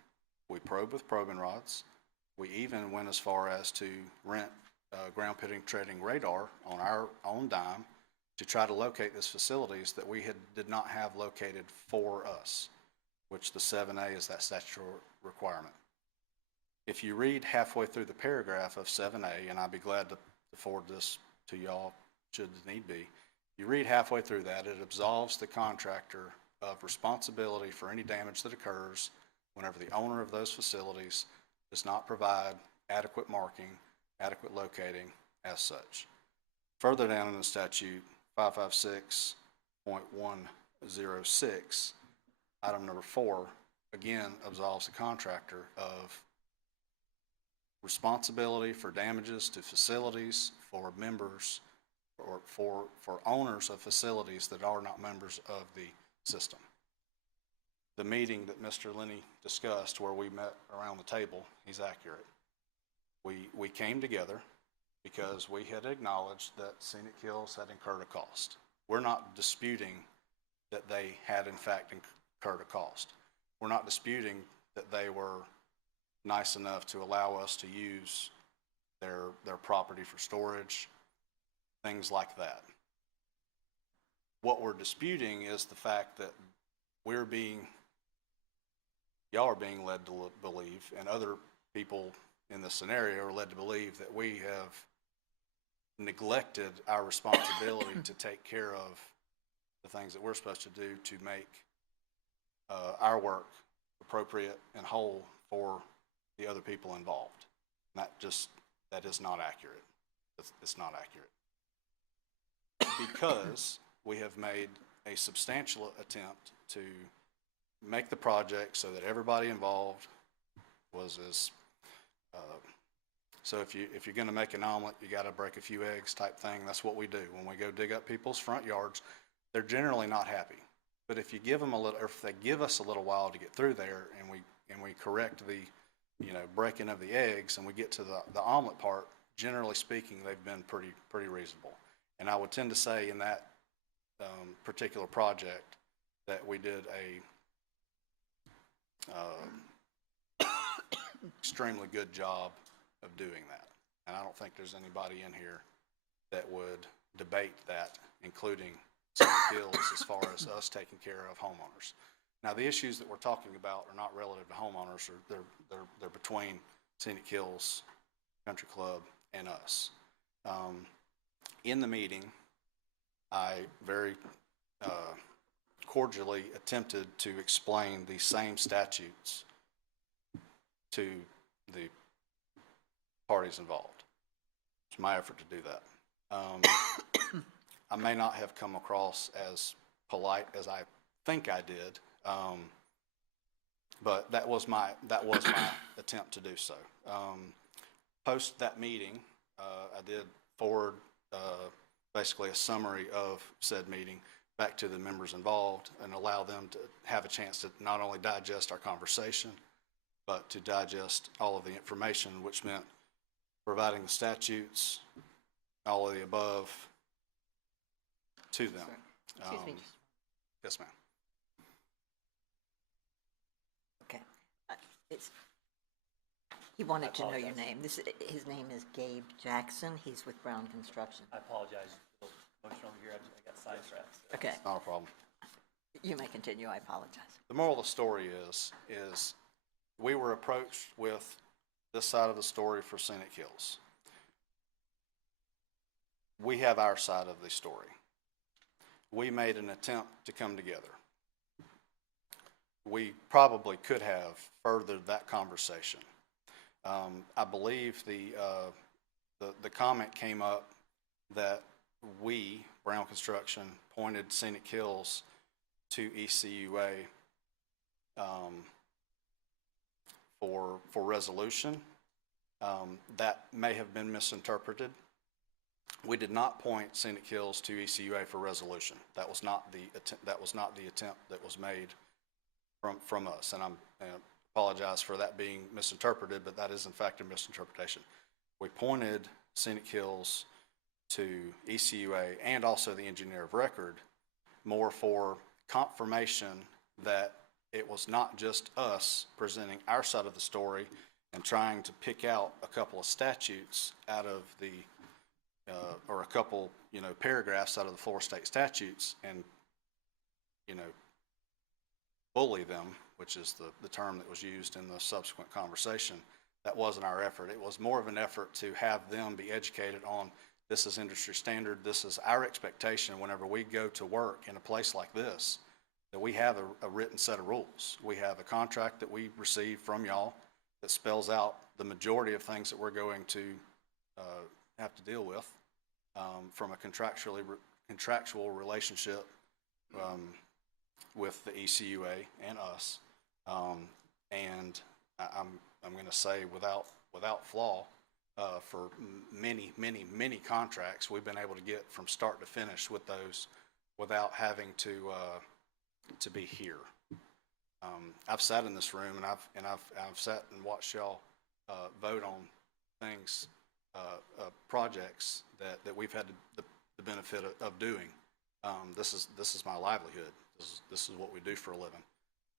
we probe with probing rods, we even went as far as to rent ground penetrating radar on our own dime to try to locate these facilities that we did not have located for us, which the 7A is that statutory requirement. If you read halfway through the paragraph of 7A, and I'd be glad to forward this to y'all should the need be, you read halfway through that, it absolves the contractor of responsibility for any damage that occurs whenever the owner of those facilities does not provide adequate marking, adequate locating as such. Further down in the statute, 556.106, item number 4, again absolves the contractor of responsibility for damages to facilities for members or for owners of facilities that are not members of the system. The meeting that Mr. Lenny discussed where we met around the table, he's accurate. We came together because we had acknowledged that Scenic Hills had incurred a cost. We're not disputing that they had in fact incurred a cost. We're not disputing that they were nice enough to allow us to use their property for storage, things like that. What we're disputing is the fact that y'all are being led to believe, and other people in this scenario are led to believe that we have neglected our responsibility to take care of the things that we're supposed to do to make our work appropriate and whole for the other people involved. And that is not accurate. It's not accurate. Because we have made a substantial attempt to make the project so that everybody involved was as, so if you're going to make an omelet, you got to break a few eggs type thing. That's what we do. When we go dig up people's front yards, they're generally not happy. But if you give them a little, or if they give us a little while to get through there, and we correct the, breaking of the eggs, and we get to the omelet part, generally speaking, they've been pretty reasonable. And I would tend to say in that particular project that we did a extremely good job of doing that. And I don't think there's anybody in here that would debate that, including Scenic Hills, as far as us taking care of homeowners. Now, the issues that we're talking about are not relative to homeowners. They're between Scenic Hills Country Club and us. In the meeting, I very cordially attempted to explain the same statutes to the parties involved. It's my effort to do that. I may not have come across as polite as I think I did, but that was my attempt to do so. Post that meeting, I did forward basically a summary of said meeting back to the members involved and allow them to have a chance to not only digest our conversation, but to digest all of the information, which meant providing the statutes, all of the above, to them. Excuse me. Yes, ma'am. Okay. He wanted to know your name. His name is Gabe Jackson. He's with Brown Construction. I apologize for the motion over here. I got sidetracked. Okay. Not a problem. You may continue. I apologize. The moral of the story is we were approached with this side of the story for Scenic Hills. We have our side of the story. We made an attempt to come together. We probably could have furthered that conversation. I believe the comment came up that we, Brown Construction, pointed Scenic Hills to ECUA for resolution. That may have been misinterpreted. We did not point Scenic Hills to ECUA for resolution. That was not the attempt that was made from us, and I apologize for that being misinterpreted, but that is in fact a misinterpretation. We pointed Scenic Hills to ECUA and also the engineer of record more for confirmation that it was not just us presenting our side of the story and trying to pick out a couple of statutes out of the or a couple, paragraphs out of the Florida state statutes and, bully them, which is the term that was used in the subsequent conversation. That wasn't our effort. It was more of an effort to have them be educated on this is industry standard. This is our expectation whenever we go to work in a place like this, that we have a written set of rules. We have a contract that we receive from y'all that spells out the majority of things that we're going to have to deal with from a contractual relationship with the ECUA and us. And I'm going to say without flaw, for many contracts, we've been able to get from start to finish with those without having to to be here. I've sat in this room and I've sat and watched y'all vote on things, projects that we've had the benefit of doing. This is my livelihood. This is what we do for a living,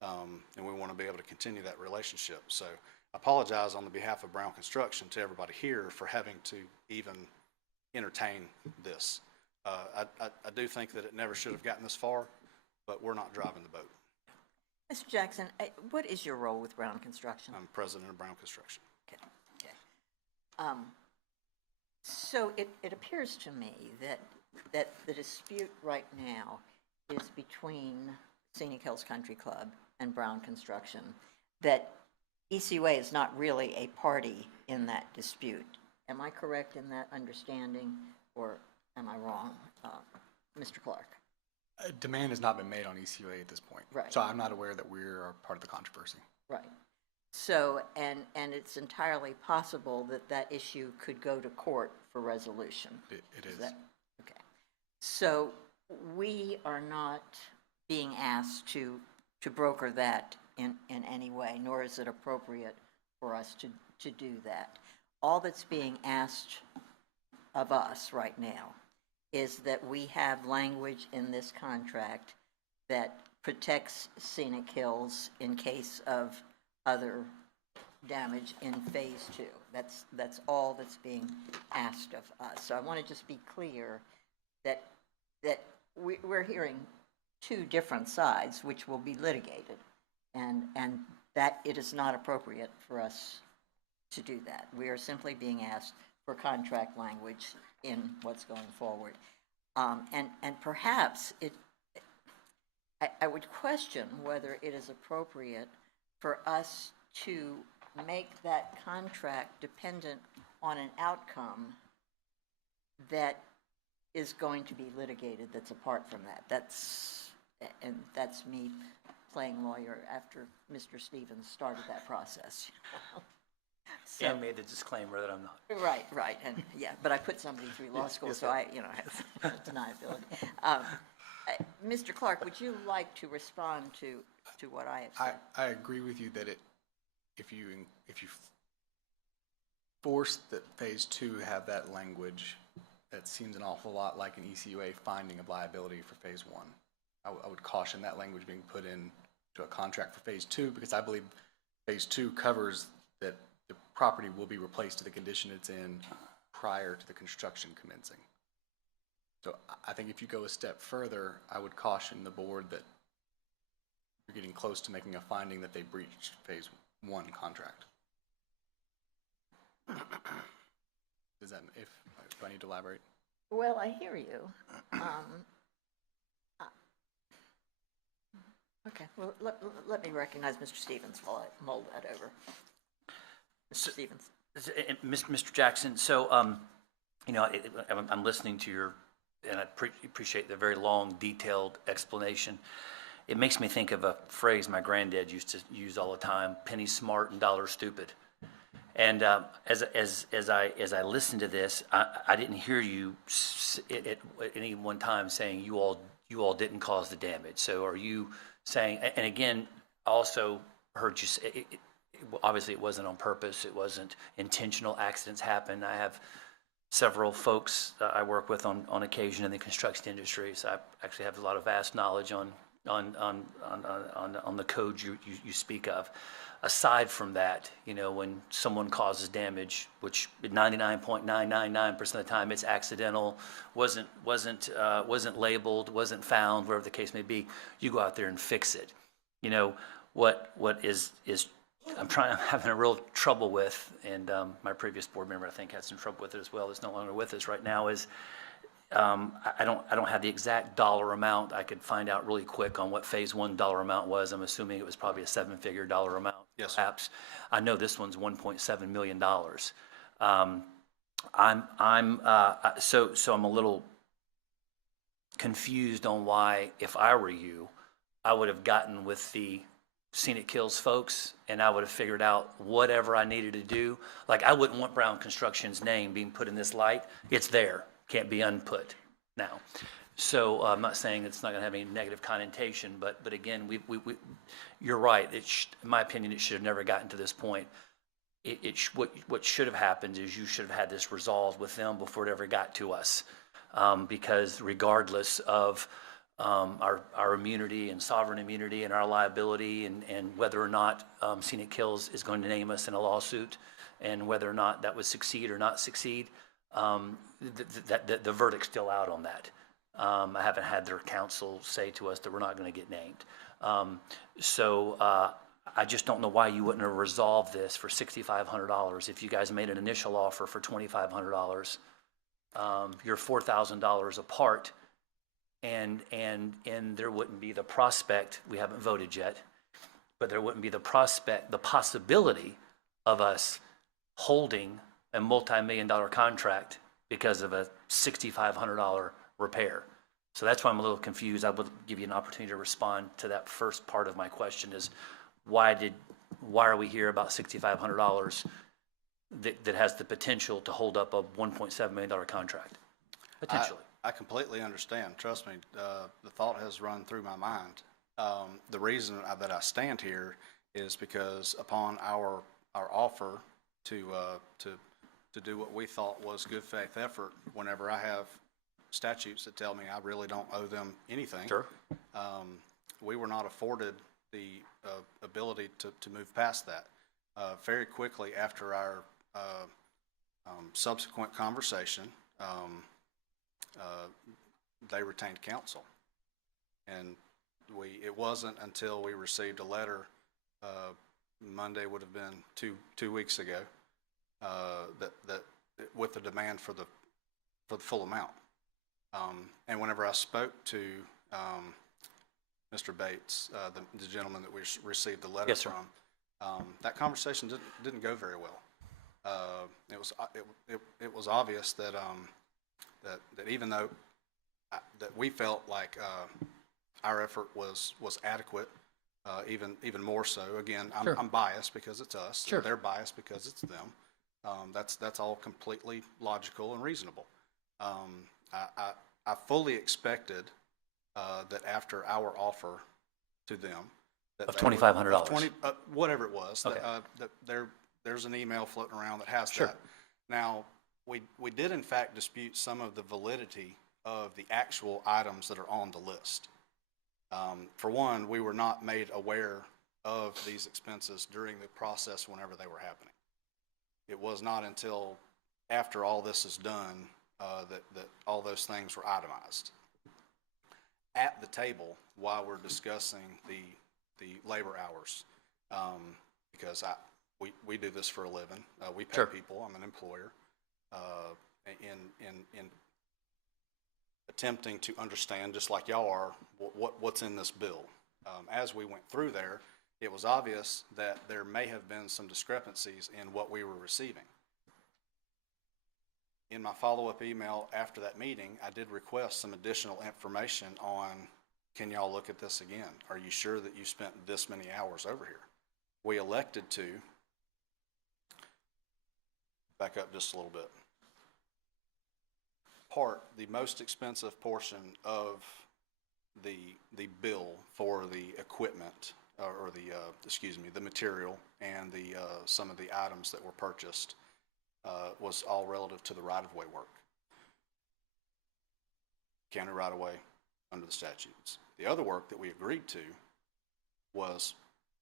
and we want to be able to continue that relationship. So I apologize on the behalf of Brown Construction to everybody here for having to even entertain this. I do think that it never should have gotten this far, but we're not driving the boat. Mr. Jackson, what is your role with Brown Construction? I'm president of Brown Construction. Okay. So it appears to me that the dispute right now is between Scenic Hills Country Club and Brown Construction, that ECUA is not really a party in that dispute. Am I correct in that understanding, or am I wrong, Mr. Clark? A demand has not been made on ECUA at this point. Right. So I'm not aware that we're part of the controversy. Right. So, and it's entirely possible that that issue could go to court for resolution. It is. Okay. So we are not being asked to broker that in any way, nor is it appropriate for us to do that. All that's being asked of us right now is that we have language in this contract that protects Scenic Hills in case of other damage in phase 2. That's all that's being asked of us. So I want to just be clear that we're hearing two different sides, which will be litigated, and that it is not appropriate for us to do that. We are simply being asked for contract language in what's going forward. And perhaps I would question whether it is appropriate for us to make that contract dependent on an outcome that is going to be litigated that's apart from that. That's me playing lawyer after Mr. Stevens started that process. So, And made the disclaimer that I'm not. right, and yeah, but I put somebody through law school, so I, have deniability. Mr. Clark, would you like to respond to what I have said? I agree with you that if you force that phase 2 have that language, that seems an awful lot like an ECUA finding of liability for phase 1. I would caution that language being put into a contract for phase 2, because I believe phase 2 covers that the property will be replaced to the condition it's in prior to the construction commencing. So I think if you go a step further, I would caution the board that you're getting close to making a finding that they breached phase 1 contract. Do I need to elaborate? Well, I hear you. Okay, well, let me recognize Mr. Stevens while I mull that over. Mr. Stevens. Mr. Jackson, so, I'm listening to your, and I appreciate the very long, detailed explanation. It makes me think of a phrase my granddad used to use all the time: penny smart and dollar stupid. And as I listened to this, I didn't hear you at any one time saying you all didn't cause the damage. So are you saying? And again, I also heard you say, obviously it wasn't on purpose. It wasn't intentional. Accidents happen. I have several folks I work with on occasion in the construction industry, so I actually have a lot of vast knowledge on the code you speak of. Aside from that, when someone causes damage, which 99.999% of the time it's accidental, wasn't labeled, wasn't found, whatever the case may be, you go out there and fix it. What is I'm having a real trouble with, and my previous board member I think had some trouble with it as well, is no longer with us right now, is I don't have the exact dollar amount. I could find out really quick on what phase 1 dollar amount was. I'm assuming it was probably a 7-figure dollar amount. Yes. Perhaps. I know this one's $1.7 million. So I'm a little confused on why, if I were you, I would have gotten with the Scenic Hills folks and I would have figured out whatever I needed to do. Like, I wouldn't want Brown Construction's name being put in this light. It's there. Can't be unput. Now, So I'm not saying it's not going to have any negative connotation, but again, you're right. In my opinion, it should have never gotten to this point. What should have happened is you should have had this resolved with them before it ever got to us. Because regardless of our immunity and sovereign immunity and our liability and whether or not Scenic Hills is going to name us in a lawsuit and whether or not that would succeed or not succeed, the verdict's still out on that. I haven't had their counsel say to us that we're not going to get named. So I just don't know why you wouldn't have resolved this for $6,500. If you guys made an initial offer for $2,500, you're $4,000 apart, and there wouldn't be the prospect, we haven't voted yet, but there wouldn't be the possibility of us holding a multi-million-dollar contract because of a $6,500 repair. So that's why I'm a little confused. I would give you an opportunity to respond to that first part of my question is why are we here about $6,500 that has the potential to hold up a $1.7 million contract? Potentially. I completely understand. Trust me, the thought has run through my mind. The reason that I stand here is because upon our offer to do what we thought was good faith effort, whenever I have statutes that tell me I really don't owe them anything, Sure. We were not afforded the ability to move past that. Very quickly after our subsequent conversation, they retained counsel. And it wasn't until we received a letter, Monday would have been two weeks ago, that with the demand for the full amount. And whenever I spoke to Mr. Bates, the gentleman that we received the letter Yes, sir. from, that conversation didn't go very well. It was obvious that that even though that we felt like our effort was adequate, even more so. Again, I'm biased because it's us. Sure. They're biased because it's them. That's all completely logical and reasonable. I fully expected that after our offer to them, that Of $2,500. Whatever it was, Okay. that there's an email floating around that has Sure. that. Now, we did in fact dispute some of the validity of the actual items that are on the list. For one, we were not made aware of these expenses during the process whenever they were happening. It was not until after all this is done that all those things were itemized. At the table, while we're discussing the labor hours, because we do this for a living. We pay Sure. people. I'm an employer. In attempting to understand, just like y'all are, what's in this bill. As we went through there, it was obvious that there may have been some discrepancies in what we were receiving. In my follow-up email after that meeting, I did request some additional information on, can y'all look at this again? Are you sure that you spent this many hours over here? We elected to, back up just a little bit, the most expensive portion of the bill for the equipment, or the material and some of the items that were purchased, was all relative to the right-of-way work. County right-of-way under the statutes. The other work that we agreed to was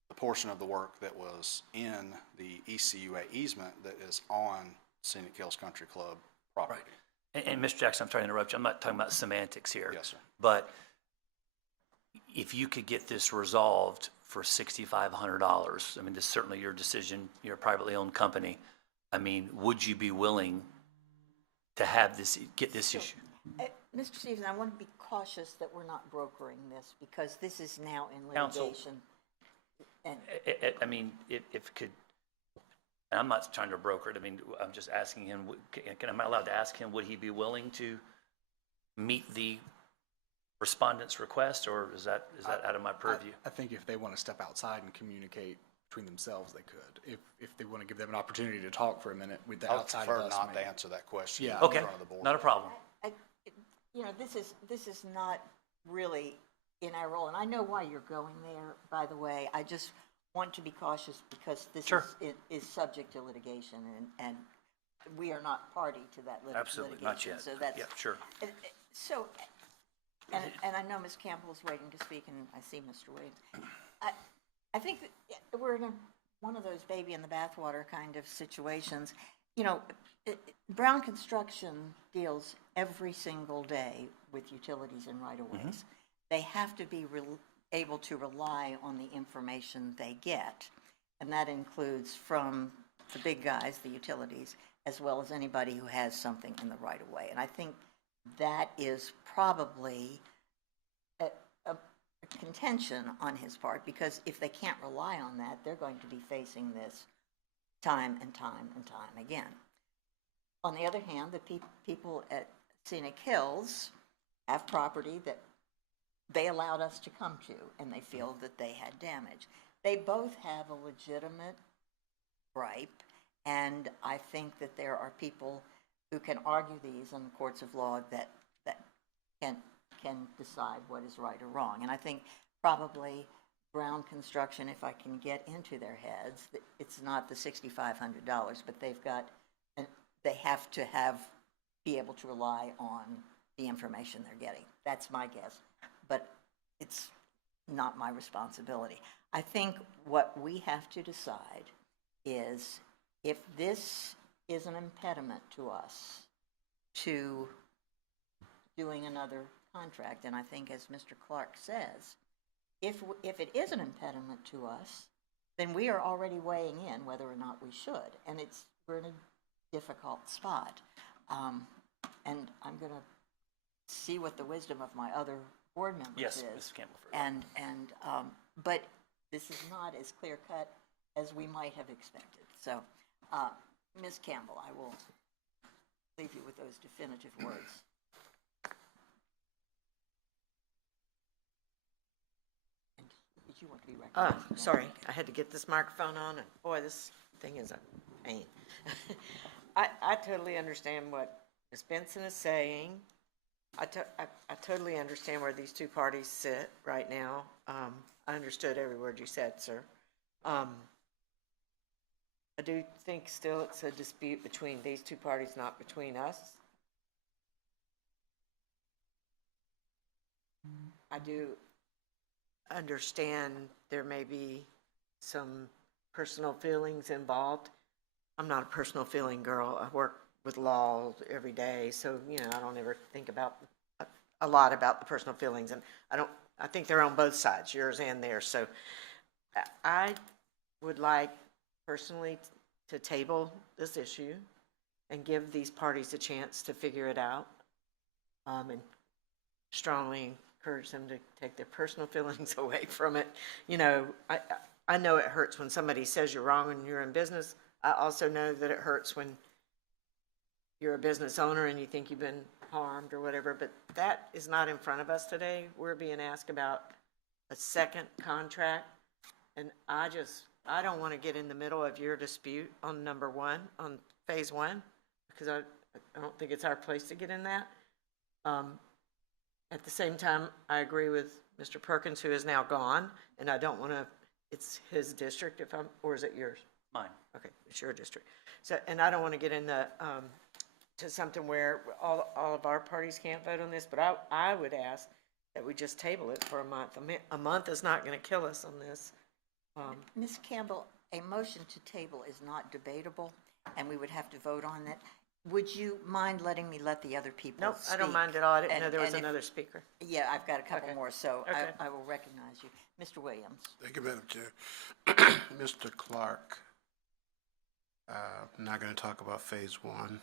the portion of the work that was in the ECUA easement that is on Scenic Hills Country Club property. Right. And Mr. Jackson, I'm trying to interrupt you. I'm not talking about semantics here. Yes, sir. But if you could get this resolved for $6,500, I mean, this is certainly your decision. You're a privately owned company. I mean, would you be willing to have this, get this issue? Mr. Stevens, I want to be cautious that we're not brokering this because this is now in Counsel. litigation. And I mean, if it could, and I'm not trying to broker it. I mean, I'm just asking him, am I allowed to ask him, would he be willing to meet the respondent's request, or is that out of my purview? I think if they want to step outside and communicate between themselves, they could. If they want to give them an opportunity to talk for a minute with the I would outside prefer of us. not maybe. to answer that question Yeah. in Okay, front of the board. not a problem. you know, this is not really in our role, and I know why you're going there, by the way. I just want to be cautious because this Sure. is subject to litigation, and we are not party to that Absolutely, litigation. not yet. So that's, Yeah, sure. So, and I know Ms. Campbell is waiting to speak, and I see Mr. Williams. I think that we're in one of those baby in the bathwater kind of situations. You know, Brown Construction deals every single day with utilities and right-of-ways. They have to be able to rely on the information they get, and that includes from the big guys, the utilities, as well as anybody who has something in the right-of-way. And I think that is probably a contention on his part, because if they can't rely on that, they're going to be facing this time and time and time again. On the other hand, the people at Scenic Hills have property that they allowed us to come to, and they feel that they had damage. They both have a legitimate gripe, and I think that there are people who can argue these in the courts of law that can decide what is right or wrong. And I think probably Brown Construction, if I can get into their heads, it's not the $6,500, but they have to be able to rely on the information they're getting. That's my guess, but it's not my responsibility. I think what we have to decide is if this is an impediment to us to doing another contract, and I think as Mr. Clark says, if it is an impediment to us, then we are already weighing in whether or not we should, and we're in a difficult spot. And I'm going to see what the wisdom of my other board members Yes, is. Ms. Campbell. But this is not as clear cut as we might have expected. So, Ms. Campbell, I will leave you with those definitive words. And did you want to be recognized? Sorry, I had to get this microphone on, and boy, this thing is a pain. I totally understand what Ms. Benson is saying. I totally understand where these two parties sit right now. I understood every word you said, sir. I do think still it's a dispute between these two parties, not between us. I do understand there may be some personal feelings involved. I'm not a personal feeling girl. I work with law every day, so I don't ever think about a lot about the personal feelings, and I think they're on both sides, yours and theirs. So I would like personally to table this issue and give these parties a chance to figure it out, and strongly encourage them to take their personal feelings away from it. I know it hurts when somebody says you're wrong and you're in business. I also know that it hurts when you're a business owner and you think you've been harmed or whatever, but that is not in front of us today. We're being asked about a second contract, and I don't want to get in the middle of your dispute on number one, on phase one, because I don't think it's our place to get in that. At the same time, I agree with Mr. Perkins, who is now gone, and I don't want to, it's his district, or is it yours? Mine. Okay, it's your district. So, and I don't want to get in to something where all of our parties can't vote on this, but I would ask that we just table it for a month. A month is not going to kill us on this. Ms. Campbell, a motion to table is not debatable, and we would have to vote on it. Would you mind letting me let the other people Nope, speak? I don't mind at all. I didn't know there was And if- another speaker. Yeah, I've got a couple Okay. more, so Okay. I will recognize you. Mr. Williams. Thank you, Madam Chair. Mr. Clark, I'm not going to talk about phase one.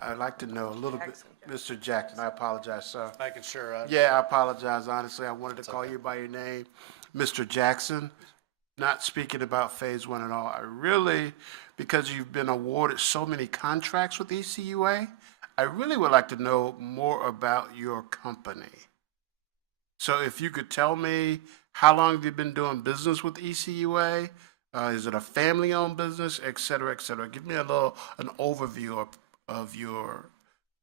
I'd like to know a little bit, Mr. Jackson, I apologize, sir. Making sure. Yeah, I apologize, honestly, I wanted to call you by your name. Mr. Jackson, not speaking about phase one at all. I really, because you've been awarded so many contracts with ECUA, I really would like to know more about your company. So if you could tell me, how long have you been doing business with ECUA? Is it a family-owned business, et cetera, et cetera? Give me an overview of your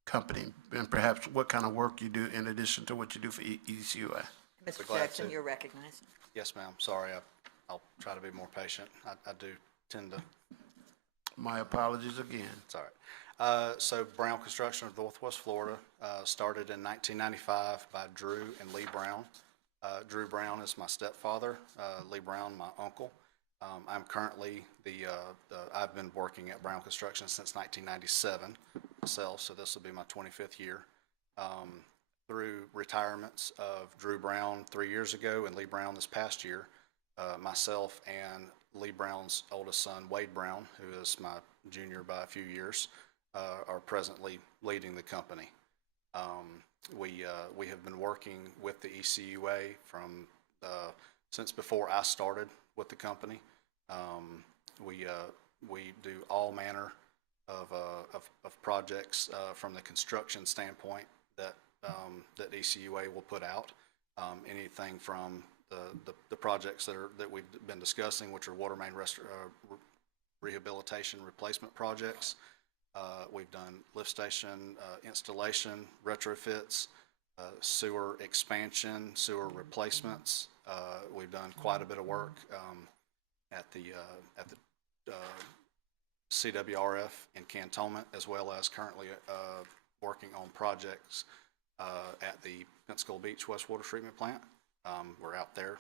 company, and perhaps what kind of work you do in addition to what you do for ECUA. Mr. glad Jackson, to. you're recognized. Yes, ma'am. Sorry, I'll try to be more patient. I do tend to. My apologies again. It's all right. So Brown Construction of Northwest Florida started in 1995 by Drew and Lee Brown. Drew Brown is my stepfather, Lee Brown, my uncle. I'm currently I've been working at Brown Construction since 1997 myself, so this will be my 25th year. Through retirements of Drew Brown 3 years ago and Lee Brown this past year, myself and Lee Brown's oldest son, Wade Brown, who is my junior by a few years, are presently leading the company. We have been working with the ECUA from since before I started with the company. We do all manner of projects from the construction standpoint that ECUA will put out. Anything from the projects that we've been discussing, which are water main rehabilitation replacement projects. We've done lift station installation, retrofits, sewer expansion, sewer replacements. We've done quite a bit of work at the CWRF in Cantonment, as well as currently working on projects at the Pensacola Beach wastewater treatment plant. We're out there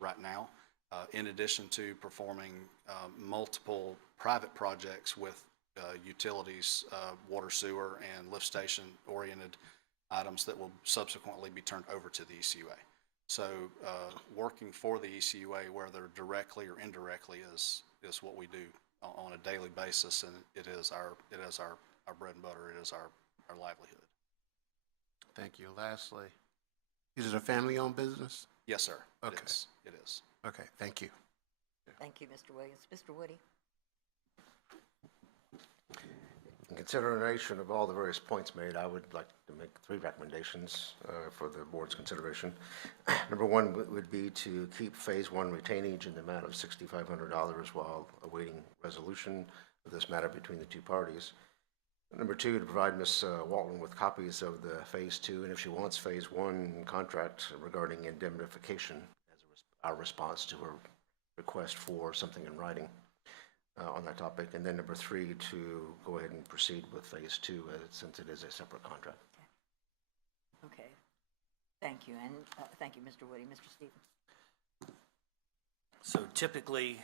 right now, in addition to performing multiple private projects with utilities, water, sewer, and lift station oriented items that will subsequently be turned over to the ECUA. So working for the ECUA, whether directly or indirectly, is what we do on a daily basis, and it is our bread and butter. It is our livelihood. Thank you. Lastly, is it a family-owned business? Yes, sir. Okay. It is. Okay, thank you. Thank you, Mr. Williams. Mr. Woody? In consideration of all the various points made, I would like to make 3 recommendations for the board's consideration. Number 1 would be to keep Phase 1 retainage in the amount of $6,500 while awaiting resolution of this matter between the 2 parties. Number 2, to provide Ms. Walton with copies of the Phase 2, and if she wants Phase 1 contract regarding indemnification as our response to her request for something in writing on that topic. And then number 3, to go ahead and proceed with Phase 2 since it is a separate contract. Okay. Thank you. And thank you, Mr. Woody. Mr. Stevens? So typically,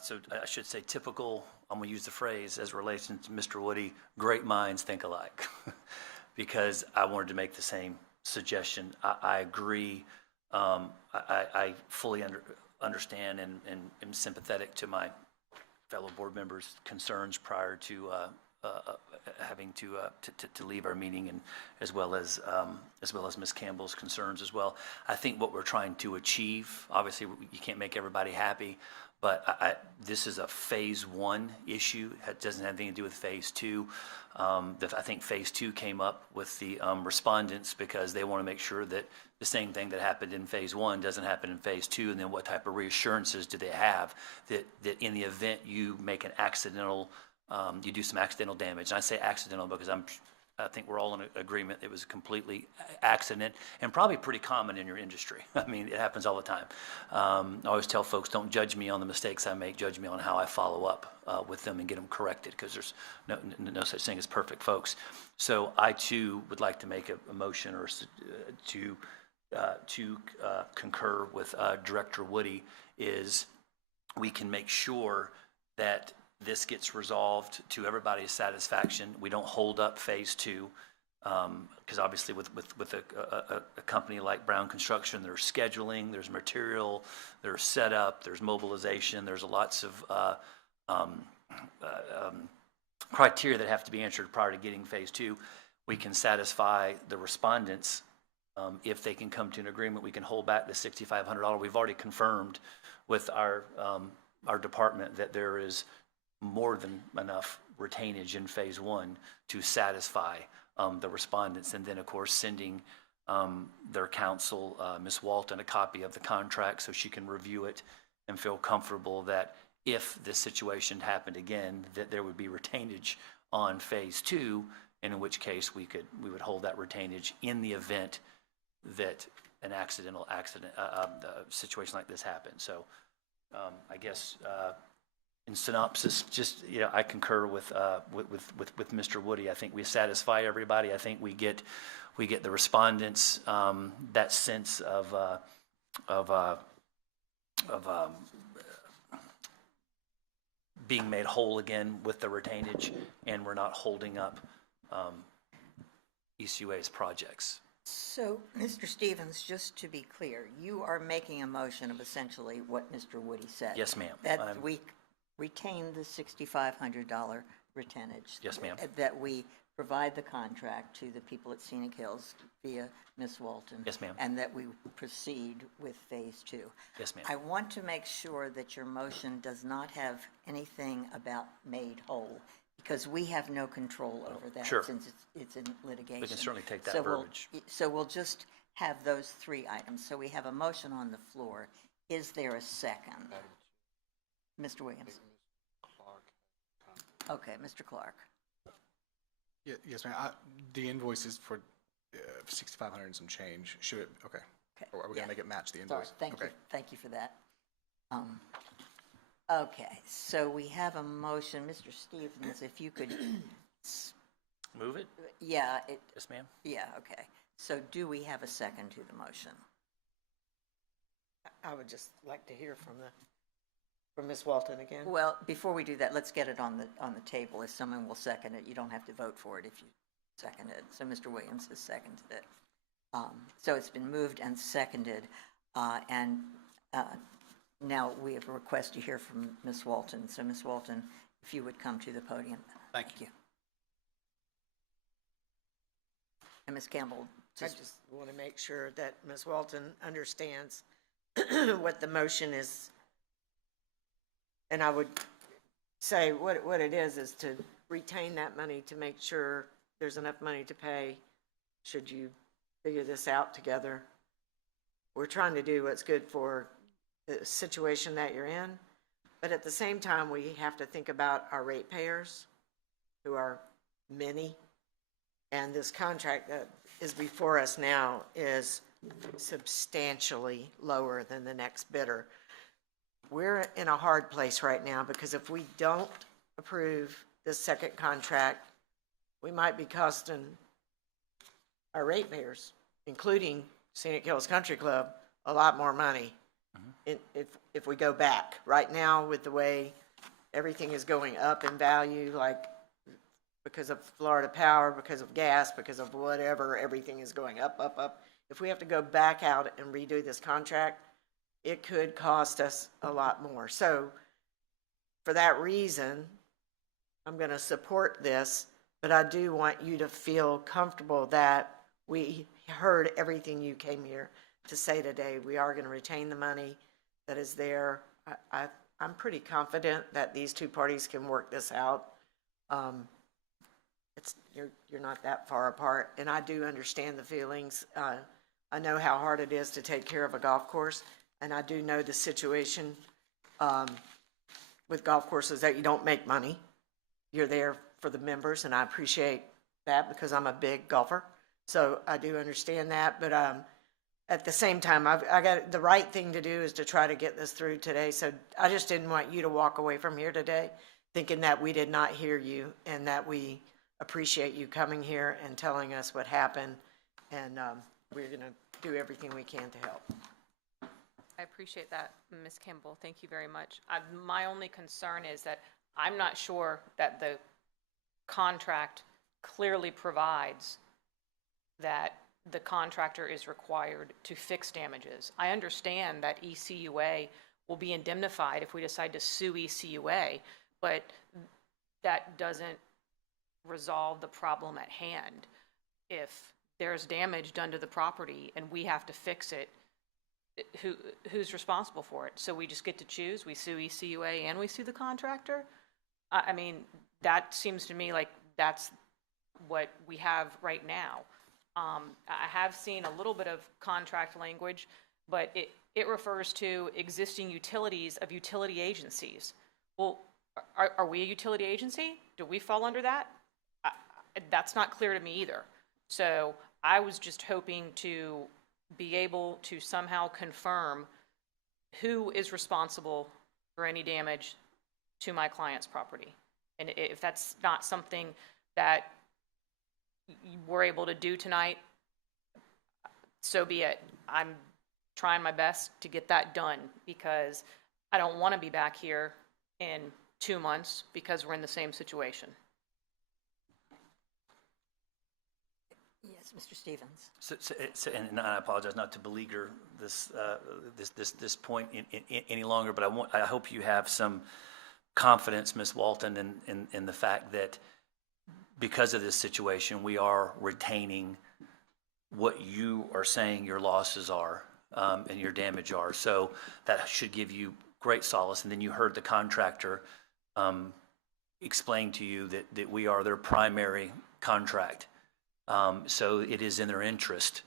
so I should say typical, I'm going to use the phrase as relates to Mr. Woody, great minds think alike. Because I wanted to make the same suggestion. I agree. I fully understand and am sympathetic to my fellow board members' concerns prior to having to leave our meeting, and as well as Ms. Campbell's concerns as well. I think what we're trying to achieve, obviously you can't make everybody happy, but this is a Phase 1 issue. It doesn't have anything to do with Phase 2. I think Phase 2 came up with the respondents because they want to make sure that the same thing that happened in Phase 1 doesn't happen in Phase 2, and then what type of reassurances do they have that in the event you make an accidental, you do some accidental damage. And I say accidental because I think we're all in agreement it was a completely accident and probably pretty common in your industry. I mean, it happens all the time. I always tell folks, don't judge me on the mistakes I make, judge me on how I follow up with them and get them corrected, because there's no such thing as perfect folks. So I too would like to make a motion or to concur with Director Woody, is we can make sure that this gets resolved to everybody's satisfaction. We don't hold up Phase 2, because obviously with a company like Brown Construction, there's scheduling, there's material, there's setup, there's mobilization, there's lots of criteria that have to be answered prior to getting Phase 2. We can satisfy the respondents if they can come to an agreement. We can hold back the $6,500. We've already confirmed with our department that there is more than enough retainage in Phase 1 to satisfy the respondents, and then of course sending their counsel, Ms. Walton, a copy of the contract so she can review it and feel comfortable that if this situation happened again, that there would be retainage on Phase 2, and in which case we would hold that retainage in the event that an situation like this happens. So I guess in synopsis, just, I concur with Mr. Woody. I think we satisfy everybody. I think we get the respondents that sense of being made whole again with the retainage, and we're not holding up ECUA's projects. So, Mr. Stevens, just to be clear, you are making a motion of essentially what Mr. Woody said. Yes, ma'am. That we retain the $6,500 retainage. Yes, ma'am. That we provide the contract to the people at Scenic Hills via Ms. Walton. Yes, ma'am. And that we proceed with Phase 2. Yes, ma'am. I want to make sure that your motion does not have anything about made whole, because we have no control over that. Sure. Since it's in litigation. We can certainly take that So verbiage. So we'll just have those three items. So we have a motion on the floor. Is there a second? Mr. Williams? Okay, Mr. Clark. Yes, ma'am. The invoice is for 6,500 and some change. Should it, okay. Okay, Or are we yeah. gonna make it match the Sorry, invoice? thank you, Okay. thank you for that. Okay, so we have a motion, Mr. Stevens, if you could, Move it? yeah, Yes, ma'am. yeah, okay. So do we have a second to the motion? I would just like to hear from Ms. Walton again. Well, before we do that, let's get it on the table. If someone will second it, you don't have to vote for it if you second it. So Mr. Williams has seconded it. So it's been moved and seconded, and now we have a request to hear from Ms. Walton. So Ms. Walton, if you would come to the podium. Thank you. And Ms. Campbell, I just want to make sure that Ms. Walton understands what the motion is. And I would say what it is to retain that money to make sure there's enough money to pay should you figure this out together. We're trying to do what's good for the situation that you're in, but at the same time, we have to think about our ratepayers, who are many, and this contract that is before us now is substantially lower than the next bidder. We're in a hard place right now because if we don't approve this second contract, we might be costing our ratepayers, including Scenic Hills Country Club, a lot more money if we go back. Right now, with the way everything is going up in value, like because of Florida Power, because of gas, because of whatever, everything is going up, up, up. If we have to go back out and redo this contract, it could cost us a lot more. So for that reason, I'm going to support this, but I do want you to feel comfortable that we heard everything you came here to say today. We are going to retain the money that is there. I'm pretty confident that these two parties can work this out. You're not that far apart, and I do understand the feelings. I know how hard it is to take care of a golf course, and I do know the situation with golf courses that you don't make money. You're there for the members, and I appreciate that because I'm a big golfer. So I do understand that, but at the same time, I got the right thing to do is to try to get this through today. So I just didn't want you to walk away from here today thinking that we did not hear you and that we appreciate you coming here and telling us what happened. And we're going to do everything we can to help. I appreciate that, Ms. Campbell. Thank you very much. My only concern is that I'm not sure that the contract clearly provides that the contractor is required to fix damages. I understand that ECUA will be indemnified if we decide to sue ECUA, but that doesn't resolve the problem at hand. If there's damage done to the property and we have to fix it, who's responsible for it? So we just get to choose? We sue ECUA and we sue the contractor? I mean, that seems to me like that's what we have right now. I have seen a little bit of contract language, but it refers to existing utilities of utility agencies. Well, are we a utility agency? Do we fall under that? that's not clear to me either. So I was just hoping to be able to somehow confirm who is responsible for any damage to my client's property. And if that's not something that we're able to do tonight, so be it. I'm trying my best to get that done because I don't want to be back here in 2 months because we're in the same situation. Yes, Mr. Stevens. And I apologize not to beleaguer this point any longer, but I hope you have some confidence, Ms. Walton, in the fact that because of this situation, we are retaining what you are saying your losses are and your damage are. So that should give you great solace. And then you heard the contractor explain to you that we are their primary contract. So it is in their interest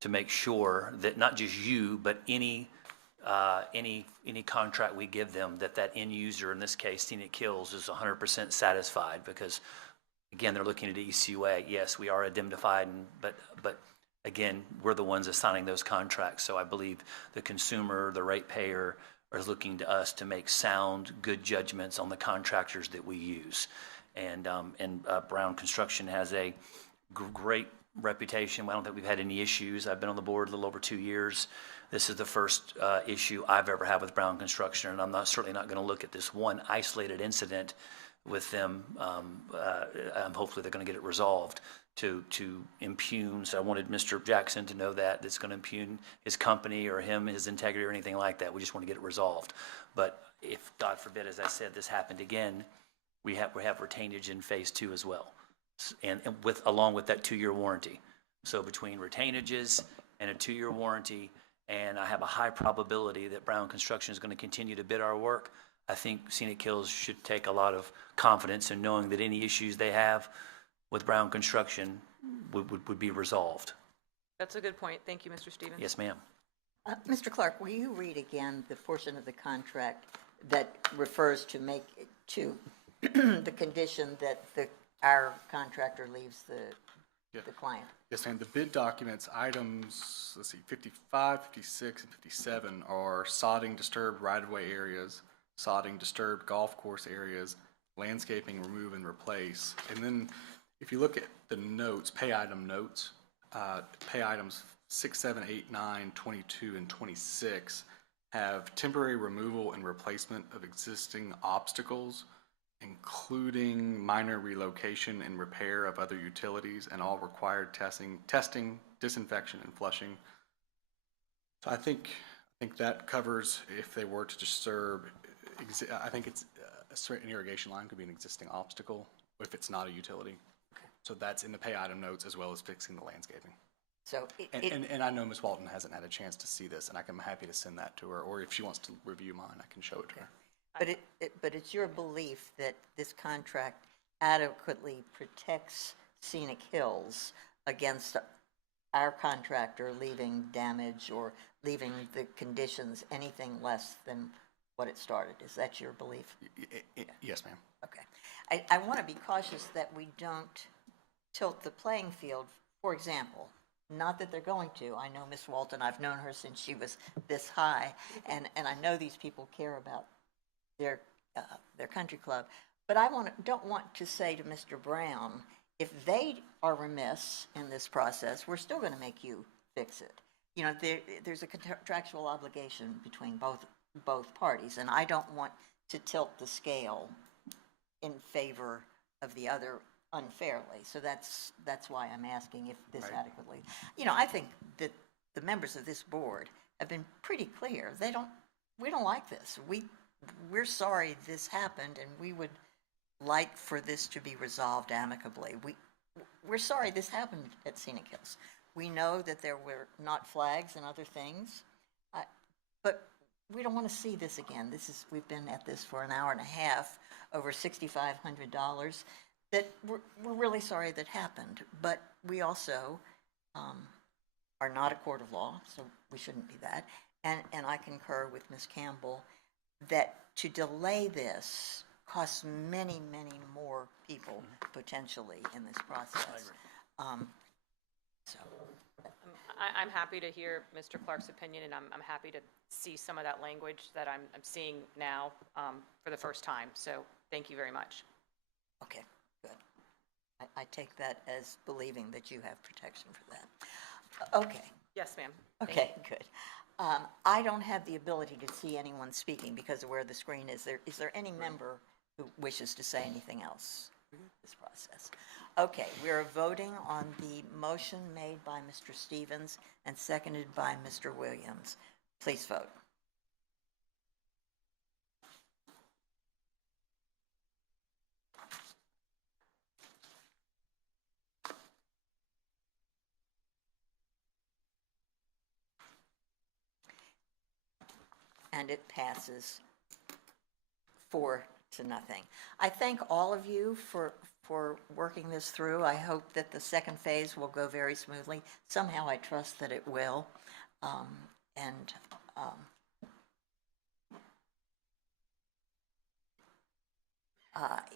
to make sure that not just you, but any contract we give them, that end user, in this case, Scenic Kills, is 100% satisfied because, again, they're looking at ECUA. Yes, we are indemnified, but again, we're the ones assigning those contracts. So I believe the consumer, the ratepayer, are looking to us to make sound, good judgments on the contractors that we use. And Brown Construction has a great reputation. I don't think we've had any issues. I've been on the board a little over 2 years. This is the first issue I've ever had with Brown Construction, and I'm certainly not going to look at this one isolated incident with them. Hopefully they're going to get it resolved to impugn. So I wanted Mr. Jackson to know that it's going to impugn his company or him, his integrity or anything like that. We just want to get it resolved. But if, God forbid, as I said, this happened again, we have retainage in phase 2 as well. And along with that 2-year warranty. So between retainages and a 2-year warranty, and I have a high probability that Brown Construction is going to continue to bid our work, I think Scenic Hills should take a lot of confidence in knowing that any issues they have with Brown Construction would be resolved. That's a good point. Thank you, Mr. Stevens. Yes, ma'am. Mr. Clark, will you read again the portion of the contract that refers to the condition that our contractor leaves the client? Yes, ma'am. The bid documents, items, let's see, 55, 56, and 57 are sodding disturbed right-of-way areas, sodding disturbed golf course areas, landscaping, remove and replace. And then if you look at the notes, pay item notes, pay items 6, 7, 8, 9, 22, and 26 have temporary removal and replacement of existing obstacles, including minor relocation and repair of other utilities and all required testing, disinfection, and flushing. So I think that covers if they were to disturb. I think it's a certain irrigation line could be an existing obstacle if it's not a utility. Okay. So that's in the pay item notes as well as fixing the landscaping. So and I know Ms. Walton hasn't had a chance to see this, and I'm happy to send that to her. Or if she wants to review mine, I can show it to her. But it's your belief that this contract adequately protects Scenic Hills against our contractor leaving damage or leaving the conditions anything less than what it started. Is that your belief? Yes, ma'am. Okay. I want to be cautious that we don't tilt the playing field. For example, not that they're going to. I know Ms. Walton, I've known her since she was this high, and I know these people care about their country club. But I don't want to say to Mr. Brown, if they are remiss in this process, we're still going to make you fix it. You know, there's a contractual obligation between both parties, and I don't want to tilt the scale in favor of the other unfairly. So that's why I'm asking if this adequately. You know, I think that the members of this board have been pretty clear. We don't like this. We're sorry this happened, and we would like for this to be resolved amicably. We're sorry this happened at Scenic Hills. We know that there were not flags and other things, but we don't want to see this again. We've been at this for an hour and a half, over $6,500. That we're really sorry that happened, but we also are not a court of law, so we shouldn't be that. And I concur with Ms. Campbell that to delay this costs many, many more people potentially in this process. So, I'm happy to hear Mr. Clark's opinion, and I'm happy to see some of that language that I'm seeing now for the first time. So thank you very much. okay, good. I take that as believing that you have protection for that. Okay. Yes, ma'am. Okay, good. I don't have the ability to see anyone speaking because of where the screen is. Is there any member who wishes to say anything else in this process? Okay, we are voting on the motion made by Mr. Stevens and seconded by Mr. Williams. Please vote. And it passes 4-0. I thank all of you for working this through. I hope that the second phase will go very smoothly. Somehow I trust that it will.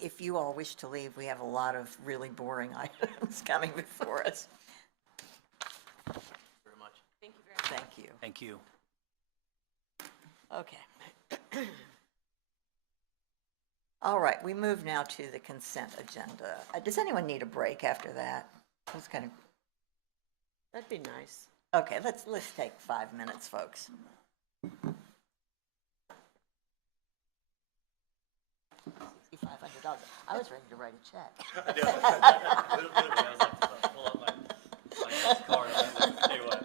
If you all wish to leave, we have a lot of really boring items coming before us. Very much. Thank you very much. Thank you. Thank you. Okay. All right, we move now to the consent agenda. Does anyone need a break after that? Who's kind of, That'd be nice. okay, let's take 5 minutes, folks. $6,500. I was ready to write a check. Literally, I was like, pull up my card and I'm like, tell you what.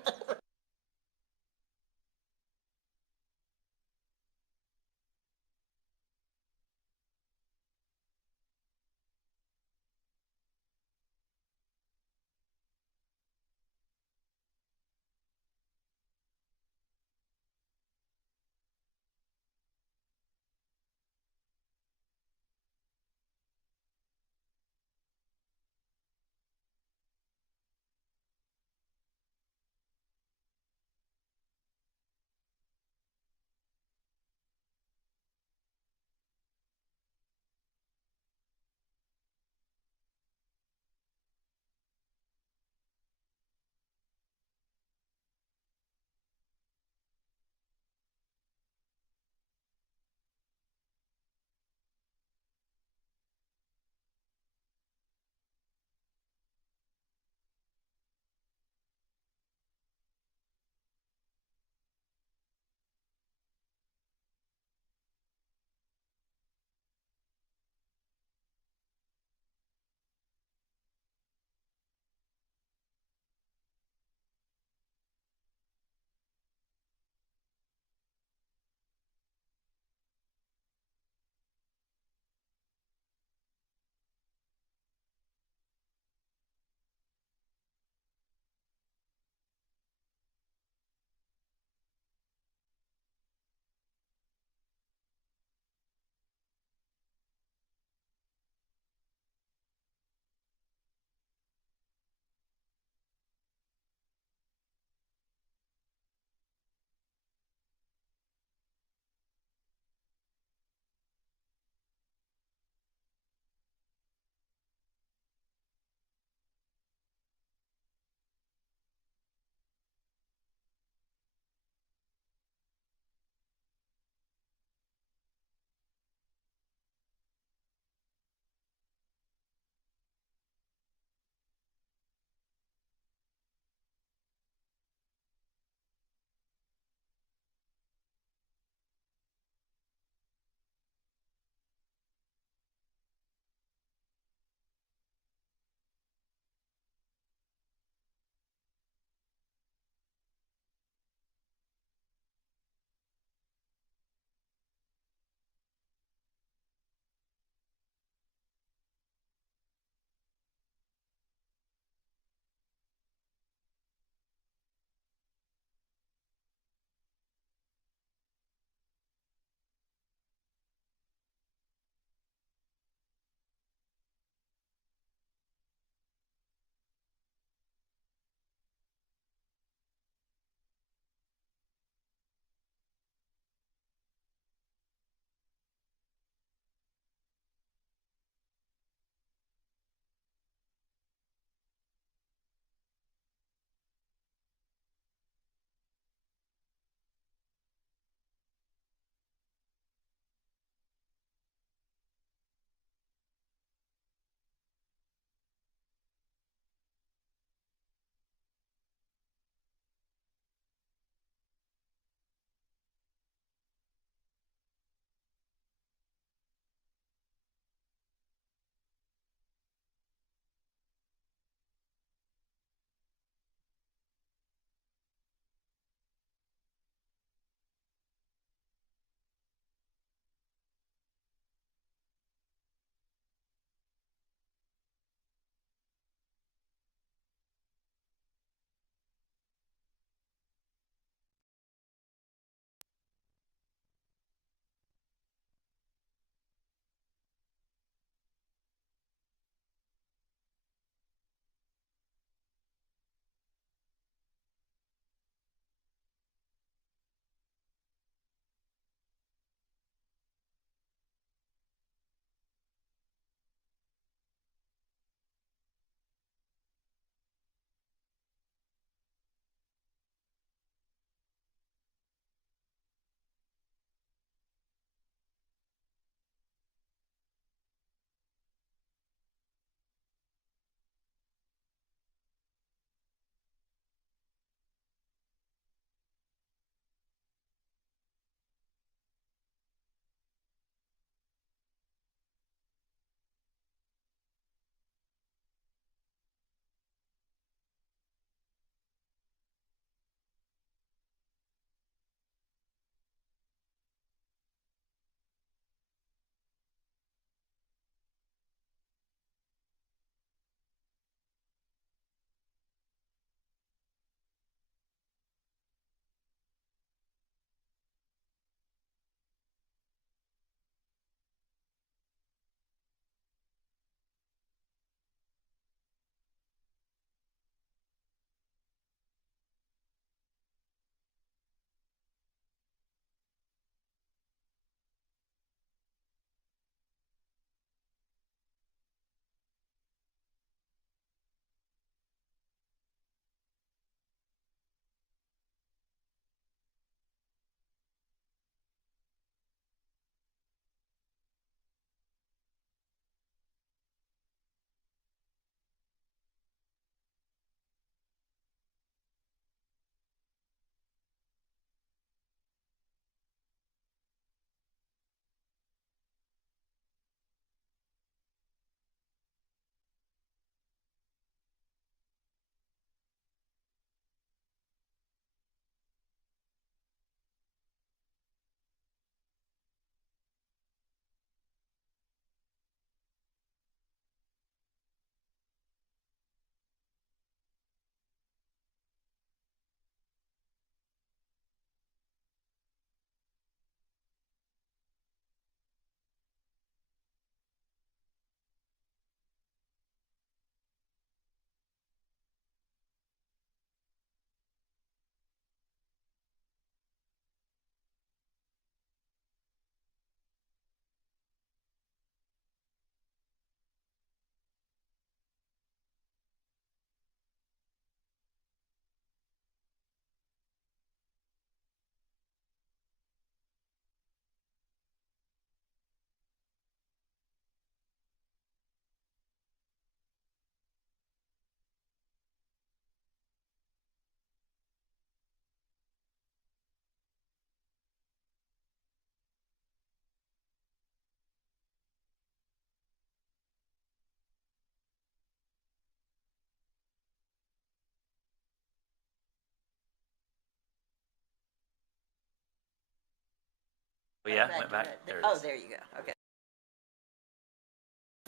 Oh, yeah, Back went to back. it. There it Oh, is. there you go, okay.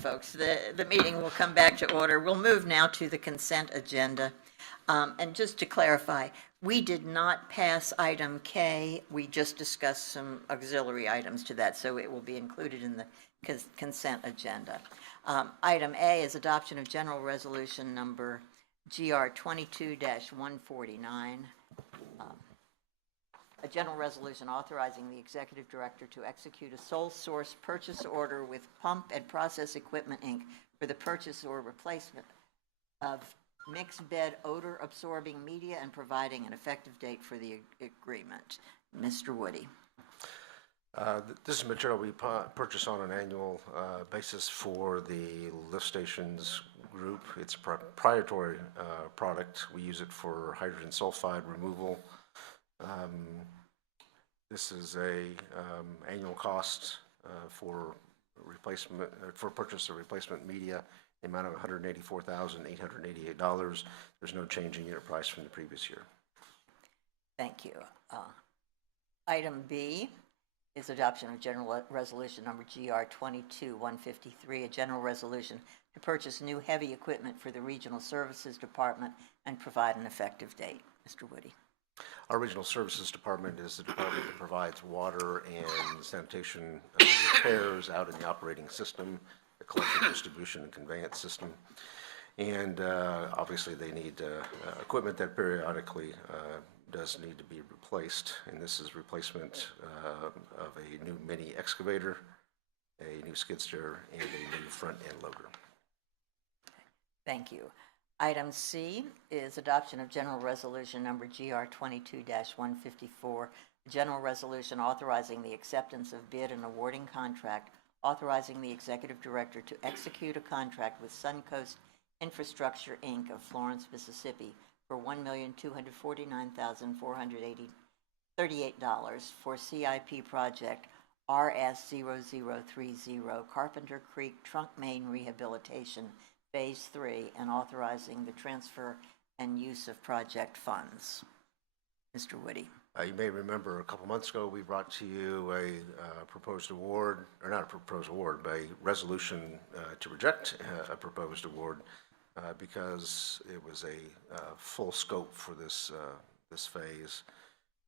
Folks, the meeting will come back to order. We'll move now to the consent agenda. And just to clarify, we did not pass item K. We just discussed some auxiliary items to that, so it will be included in the consent agenda. Item A is adoption of general resolution number GR 22-149. A general resolution authorizing the executive director to execute a sole source purchase order with Pump and Process Equipment, Inc. for the purchase or replacement of mixed bed odor absorbing media and providing an effective date for the agreement. Mr. Woody. This is material we purchase on an annual basis for the lift stations group. It's a proprietary product. We use it for hydrogen sulfide removal. This is a annual cost for replacement for purchase of replacement media, the amount of $184,888. There's no change in unit price from the previous year. Thank you. Item B is adoption of general resolution number GR 22-153, a general resolution to purchase new heavy equipment for the Regional Services Department and provide an effective date. Mr. Woody. Our Regional Services Department is the department that provides water and sanitation repairs out in the operating system, the collection, distribution, and conveyance system. And obviously they need equipment that periodically does need to be replaced. And this is replacement of a new mini excavator, a new skid steer, and a new front end loader. Thank you. Item C is adoption of general resolution number GR 22-154, a general resolution authorizing the acceptance of bid and awarding contract, authorizing the executive director to execute a contract with Suncoast Infrastructure, Inc. of Florence, Mississippi for $1,249,438 for CIP project RS0030 Carpenter Creek Trunk Main Rehabilitation Phase 3, and authorizing the transfer and use of project funds. Mr. Woody. You may remember a couple months ago we brought to you a proposed award, or not a proposed award, but a resolution to reject a proposed award because it was a full scope for this phase,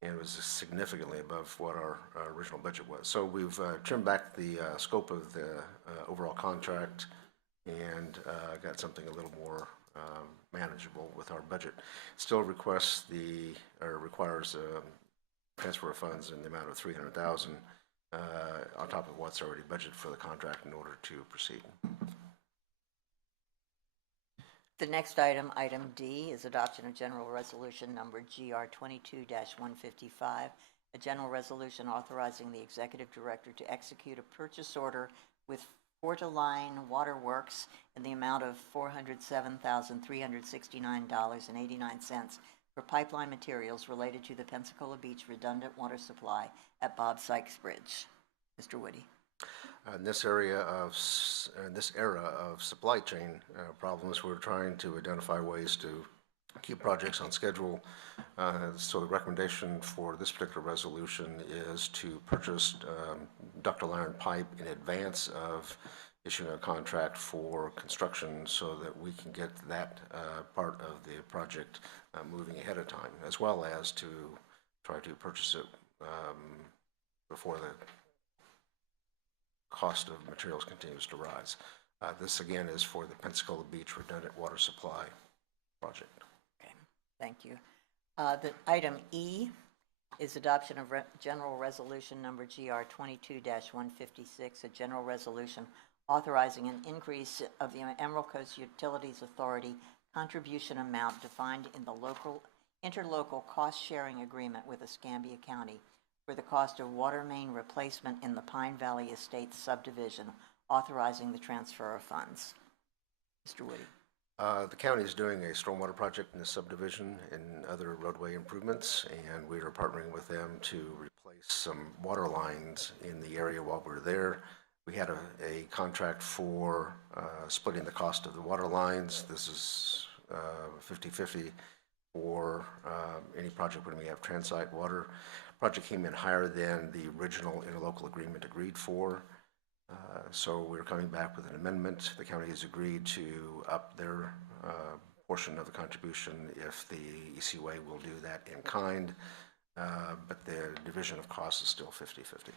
and it was significantly above what our original budget was. So we've trimmed back the scope of the overall contract and got something a little more manageable with our budget. Still requires transfer of funds in the amount of $300,000 on top of what's already budgeted for the contract in order to proceed. The next item, item D, is adoption of general resolution number GR 22-155, a general resolution authorizing the executive director to execute a purchase order with Fortiline Waterworks in the amount of $407,369.89 for pipeline materials related to the Pensacola Beach redundant water supply at Bob Sykes Bridge. Mr. Woody. In this era of supply chain problems, we're trying to identify ways to keep projects on schedule. So the recommendation for this particular resolution is to purchase ductile iron pipe in advance of issuing a contract for construction so that we can get that part of the project moving ahead of time, as well as to try to purchase it before the cost of materials continues to rise. This again is for the Pensacola Beach redundant water supply project. Okay, thank you. The item E is adoption of general resolution number GR 22-156, a general resolution authorizing an increase of the Emerald Coast Utilities Authority contribution amount defined in the interlocal cost-sharing agreement with Escambia County for the cost of water main replacement in the Pine Valley Estates subdivision, authorizing the transfer of funds. Mr. Woody. The county is doing a stormwater project in the subdivision and other roadway improvements, and we are partnering with them to replace some water lines in the area while we're there. We had a contract for splitting the cost of the water lines. This is 50-50 for any project when we have transite water. Project came in higher than the original interlocal agreement agreed for. So we're coming back with an amendment. The county has agreed to up their portion of the contribution if the ECUA will do that in kind, but the division of costs is still 50-50.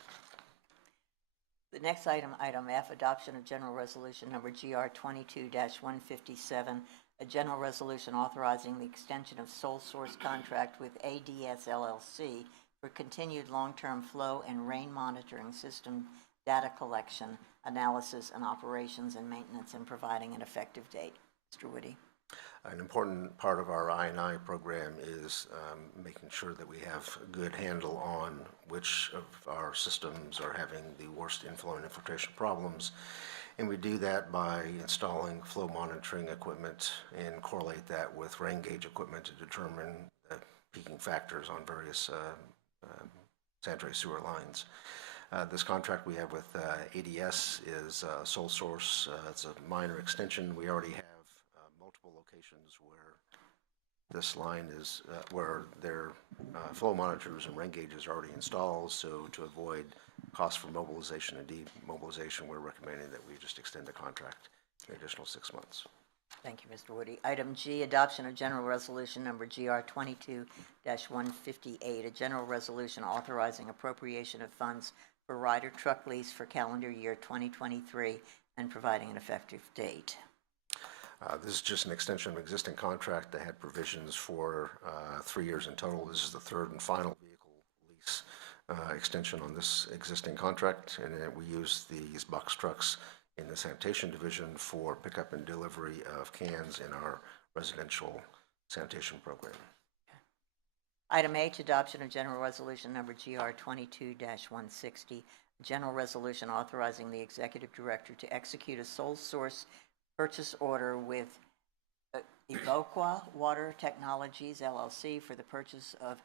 The next item, item F, adoption of general resolution number GR 22-157, a general resolution authorizing the extension of sole source contract with ADS LLC for continued long-term flow and rain monitoring system data collection, analysis, and operations and maintenance, and providing an effective date. Mr. Woody. An important part of our I&I program is making sure that we have a good handle on which of our systems are having the worst inflow and infiltration problems. And we do that by installing flow monitoring equipment and correlate that with rain gauge equipment to determine the peaking factors on various sanitary sewer lines. This contract we have with ADS is sole source. It's a minor extension. We already have multiple locations where this line is, where their flow monitors and rain gauges are already installed. So to avoid costs for mobilization and demobilization, we're recommending that we just extend the contract an additional 6 months. Thank you, Mr. Woody. Item G, adoption of general resolution number GR 22-158, a general resolution authorizing appropriation of funds for Ryder truck lease for calendar year 2023 and providing an effective date. This is just an extension of an existing contract that had provisions for 3 years in total. This is the third and final vehicle lease extension on this existing contract, and we use these box trucks in the sanitation division for pickup and delivery of cans in our residential sanitation program. Item H, adoption of general resolution number GR 22-160, general resolution authorizing the executive director to execute a sole source purchase order with ECUA Water Technologies LLC for the purchase of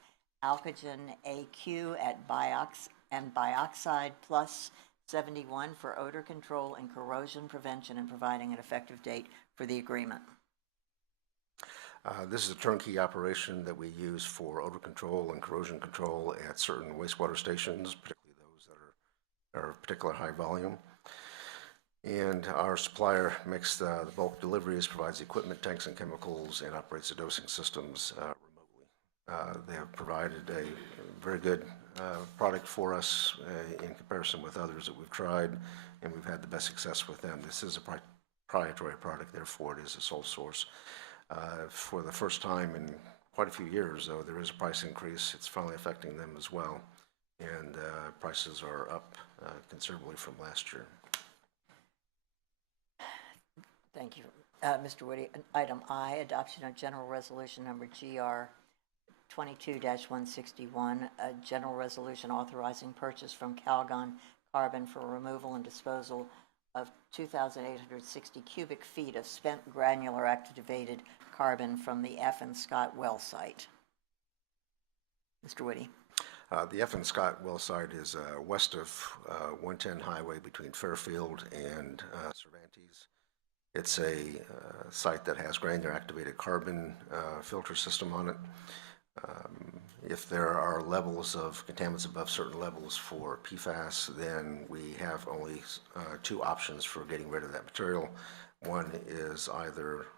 Alcogen AQ at Bioxide Plus 71 for odor control and corrosion prevention and providing an effective date for the agreement. This is a turnkey operation that we use for odor control and corrosion control at certain wastewater stations, particularly those that are particular high volume. And our supplier makes the bulk deliveries, provides equipment, tanks, and chemicals, and operates the dosing systems remotely. They have provided a very good product for us in comparison with others that we've tried, and we've had the best success with them. This is a proprietary product, therefore it is a sole source. For the first time in quite a few years, though, there is a price increase. It's finally affecting them as well, and prices are up considerably from last year. Thank you, Mr. Woody. Item I, adoption of general resolution number GR 22-161, a general resolution authorizing purchase from Calgon Carbon for removal and disposal of 2,860 cubic feet of spent granular activated carbon from the F. and Scott well site. Mr. Woody. The F. and Scott well site is west of 110 Highway between Fairfield and Cervantes. It's a site that has granular activated carbon filter system on it. If there are levels of contaminants above certain levels for PFAS, then we have only two options for getting rid of that material. One is either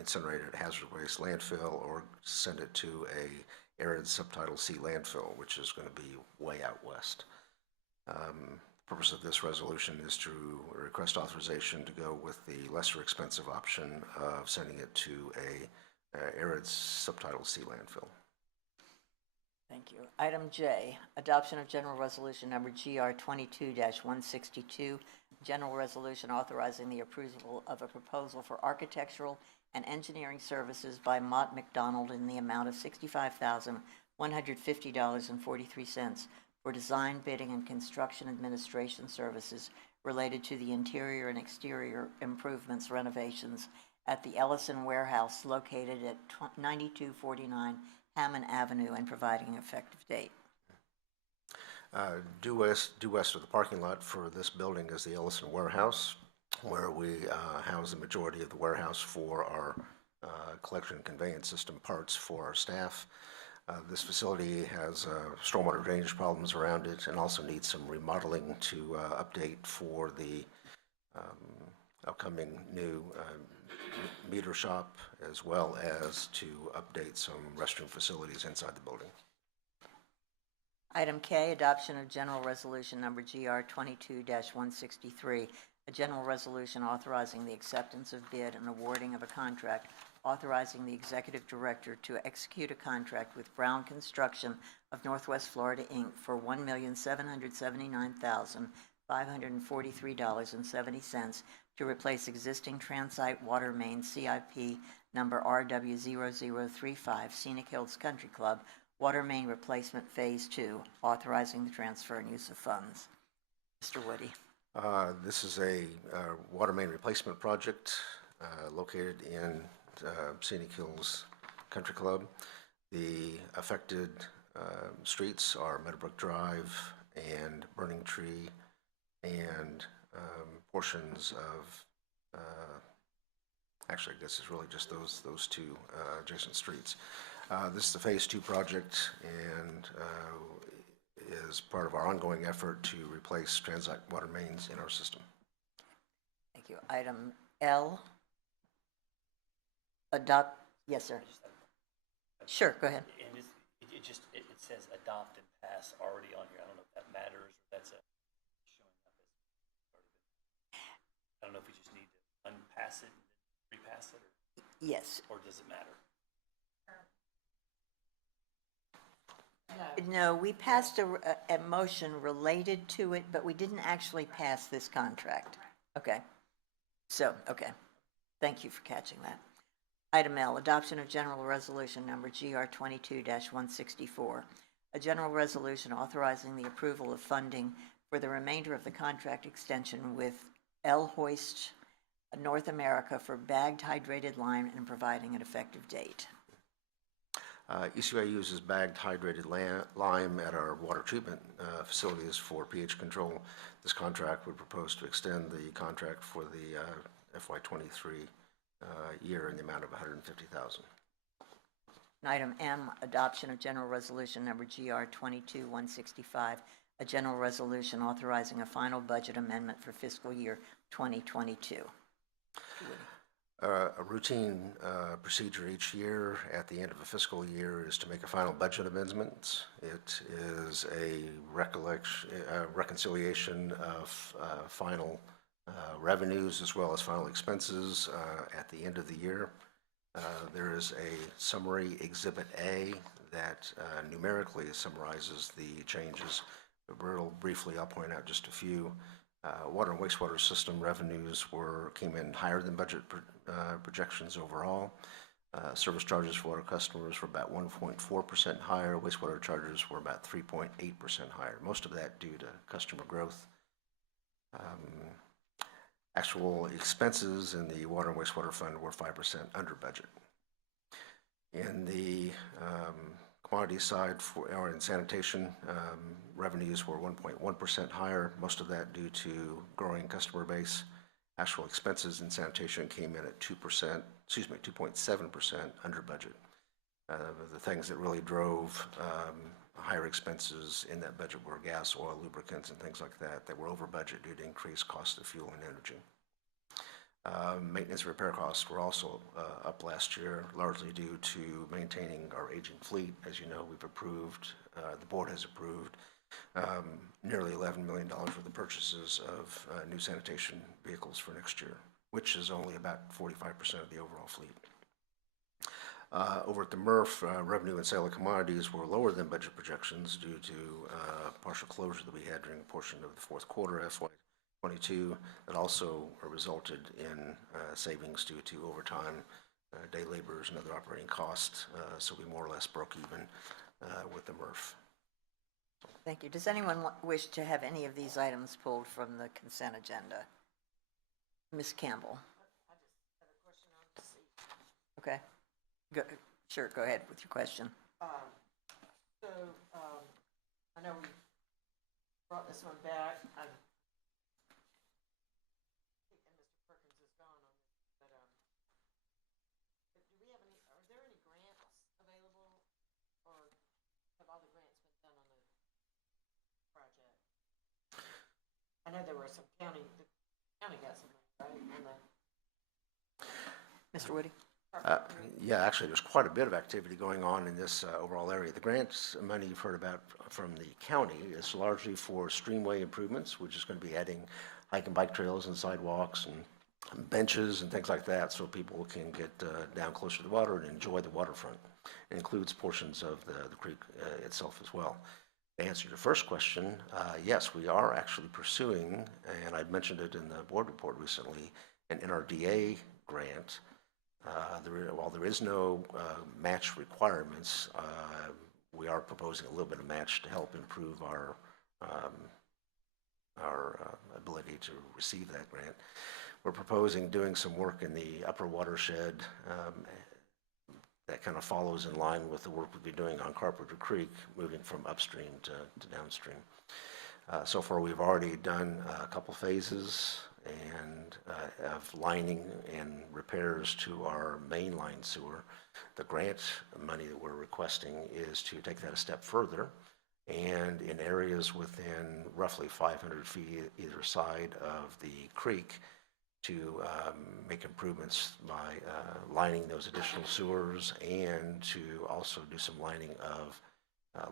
incinerate it at hazardous waste landfill or send it to a arid subtitle C landfill, which is going to be way out west. The purpose of this resolution is to request authorization to go with the lesser expensive option of sending it to a arid subtitle C landfill. Thank you. Item J, adoption of general resolution number GR 22-162, general resolution authorizing the approval of a proposal for architectural and engineering services by Mott McDonald in the amount of $65,150.43 for design, bidding, and construction administration services related to the interior and exterior improvements renovations at the Ellison Warehouse located at 9249 Hammond Avenue and providing an effective date. Due west of the parking lot for this building is the Ellison Warehouse, where we house the majority of the warehouse for our collection and conveyance system parts for our staff. This facility has stormwater drainage problems around it and also needs some remodeling to update for the upcoming new meter shop, as well as to update some restroom facilities inside the building. Item K, adoption of general resolution number GR 22-163, a general resolution authorizing the acceptance of bid and awarding of a contract, authorizing the executive director to execute a contract with Brown Construction of Northwest Florida, Inc. for $1,779,543.70 to replace existing transite water main CIP number RW0035 Scenic Hills Country Club water main replacement phase 2, authorizing the transfer and use of funds. Mr. Woody. This is a water main replacement project located in Scenic Hills Country Club. The affected streets are Meadowbrook Drive and Burning Tree and portions of, actually I guess it's really just those two adjacent streets. This is the Phase 2 project and is part of our ongoing effort to replace transite water mains in our system. Thank you. Item L. Yes, sir. Sure, go ahead. And it says adopt and pass already on here. I don't know if that matters or that's showing up as I don't know if we just need to unpass it and then repass it Yes. or does it matter? No, we passed a motion related to it, but we didn't actually pass this contract. Okay. So, okay. Thank you for catching that. Item L, adoption of general resolution number GR 22-164, a general resolution authorizing the approval of funding for the remainder of the contract extension with L. Hoist North America for bagged hydrated lime and providing an effective date. ECUA uses bagged hydrated lime at our water treatment facilities for pH control. This contract would propose to extend the contract for the FY23 year in the amount of $150,000. Item M, adoption of general resolution number GR 22-165, a general resolution authorizing a final budget amendment for fiscal year 2022. A routine procedure each year at the end of a fiscal year is to make a final budget amendment. It is a reconciliation of final revenues as well as final expenses at the end of the year. There is a summary Exhibit A that numerically summarizes the changes. But real briefly, I'll point out just a few. Water and wastewater system revenues came in higher than budget projections overall. Service charges for water customers were about 1.4% higher. Wastewater charges were about 3.8% higher. Most of that due to customer growth. Actual expenses in the water and wastewater fund were 5% under budget. In the commodity side or in sanitation, revenues were 1.1% higher, most of that due to growing customer base. Actual expenses in sanitation came in at 2.7% under budget. The things that really drove higher expenses in that budget were gas, oil, lubricants, and things like that were over budget due to increased cost of fuel and energy. Maintenance and repair costs were also up last year, largely due to maintaining our aging fleet. As you know, we've approved, the board has approved nearly $11 million worth of purchases of new sanitation vehicles for next year, which is only about 45% of the overall fleet. Over at the MRF, revenue and sale of commodities were lower than budget projections due to partial closure that we had during a portion of the fourth quarter FY22 that also resulted in savings due to overtime, day laborers, and other operating costs. So we more or less broke even with the MRF. Thank you. Does anyone wish to have any of these items pulled from the consent agenda? Ms. Campbell. I just had a question on the seat. Okay. Sure, go ahead with your question. So, I know we brought this one back, and Mr. Perkins is gone on this, but do we have are there any grants available or I know there were some the county got some, right, on the. Mr. Woody? Yeah, actually, there's quite a bit of activity going on in this overall area. The grants money you've heard about from the county is largely for streamway improvements, which is going to be adding hike and bike trails and sidewalks and benches and things like that, so people can get down closer to the water and enjoy the waterfront. It includes portions of the creek itself as well. To answer your first question, yes, we are actually pursuing, and I mentioned it in the board report recently, an NRDA grant. While there is no match requirements, we are proposing a little bit of match to help improve our ability to receive that grant. We're proposing doing some work in the upper watershed that kind of follows in line with the work we've been doing on Carpenter Creek, moving from upstream to downstream. So far, we've already done a couple phases and of lining and repairs to our mainline sewer. The grant money that we're requesting is to take that a step further, and in areas within roughly 500 feet either side of the creek, to make improvements by lining those additional sewers, and to also do some lining of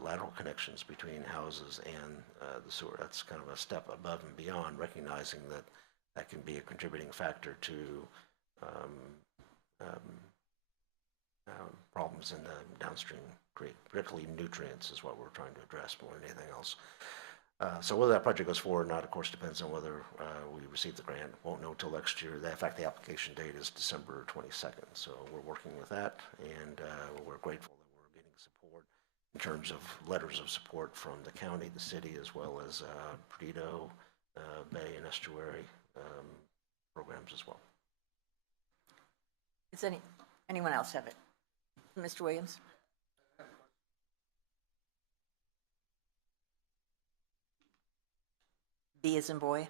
lateral connections between houses and the sewer. That's kind of a step above and beyond, recognizing that that can be a contributing factor to problems in the downstream creek, particularly nutrients is what we're trying to address more than anything else. So whether that project goes forward or not, of course, depends on whether we receive the grant. Won't know till next year. In fact, the application date is December 22nd. So we're working with that, and we're grateful that we're getting support in terms of letters of support from the county, the city, as well as Perdido, Bay and Estuary programs as well. Does anyone else have it? Mr. Williams? B as in boy?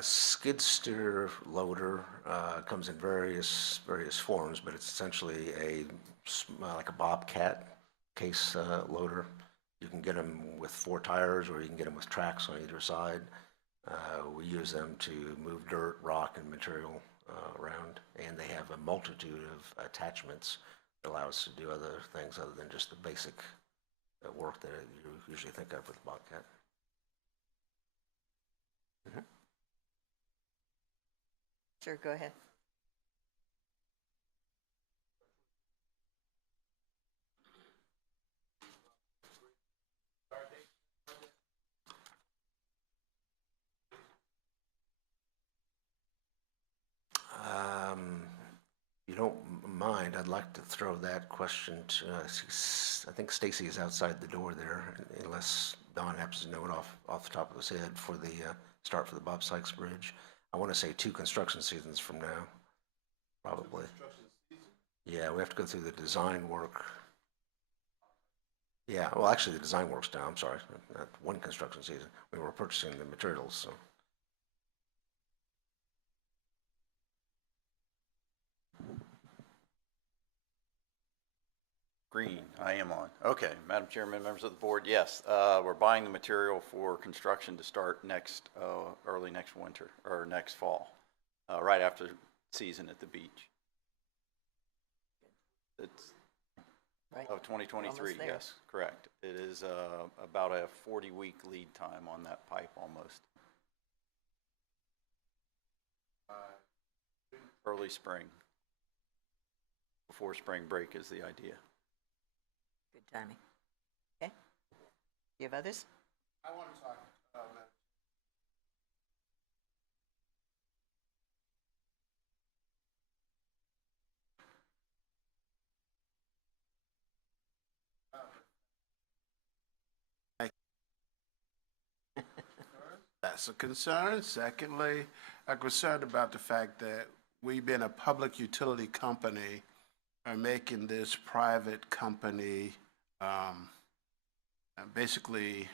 Skid steer loader comes in various forms, but it's essentially like a Bobcat case loader. You can get them with 4 tires, or you can get them with tracks on either side. We use them to move dirt, rock, and material around, and they have a multitude of attachments that allow us to do other things other than just the basic work that you usually think of with a Bobcat. Mm-hmm. Sure, go ahead. You don't mind, I'd like to throw that question to, I think Stacy is outside the door there, unless Don happens to know it off the top of his head for the start for the Bob Sykes Bridge. I want to say 2 construction seasons from now, probably. Yeah, we have to go through the design work. Yeah, well, actually, the design work's down, I'm sorry, not 1 construction season. We were purchasing the materials, so. Green, I am on. Okay, Madam Chairman, members of the board, yes, we're buying the material for construction to start early next winter, or next fall, right after season at the beach. It's Right. 2023, Almost there. yes, correct. It is about a 40-week lead time on that pipe almost. Early spring. Before spring break is the idea. Good timing. Okay. Do you have others? I want to talk That's a concern. Secondly, I'm concerned about the fact that we, being a public utility company, are making this private company basically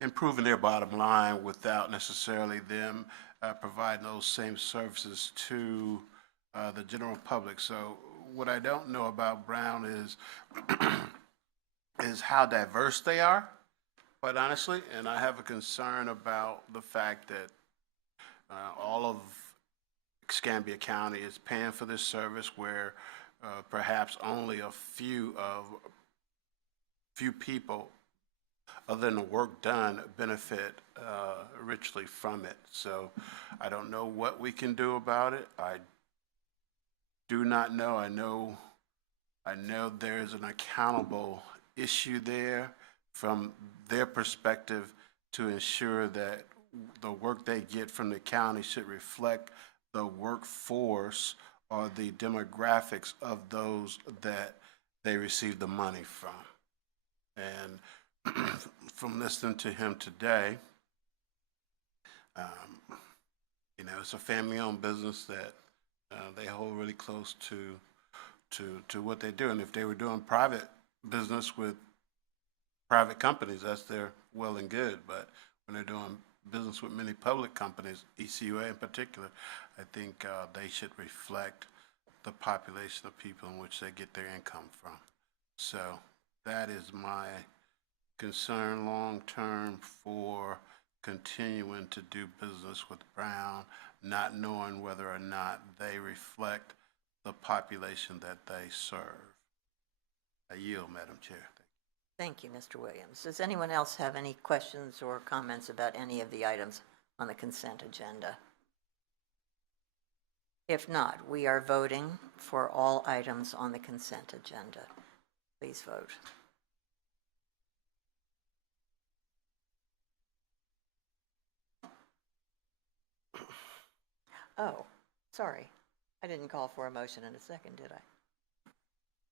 improving their bottom line without necessarily them providing those same services to the general public. So what I don't know about Brown is is how diverse they are, quite honestly, and I have a concern about the fact that all of Escambia County is paying for this service where perhaps only a few people, other than the work done, benefit richly from it. So I don't know what we can do about it. I do not know. I know there's an accountable issue there from their perspective to ensure that the work they get from the county should reflect the workforce or the demographics of those that they receive the money from. And from listening to him today, it's a family-owned business that they hold really close to what they do. And if they were doing private business with private companies, that's their well and good. But when they're doing business with many public companies, ECUA in particular, I think they should reflect the population of people in which they get their income from. So that is my concern long-term for continuing to do business with Brown, not knowing whether or not they reflect the population that they serve. I yield, Madam Chair. Thank you, Mr. Williams. Does anyone else have any questions or comments about any of the items on the consent agenda? If not, we are voting for all items on the consent agenda. Please vote. Oh, sorry. I didn't call for a motion in a second, did I?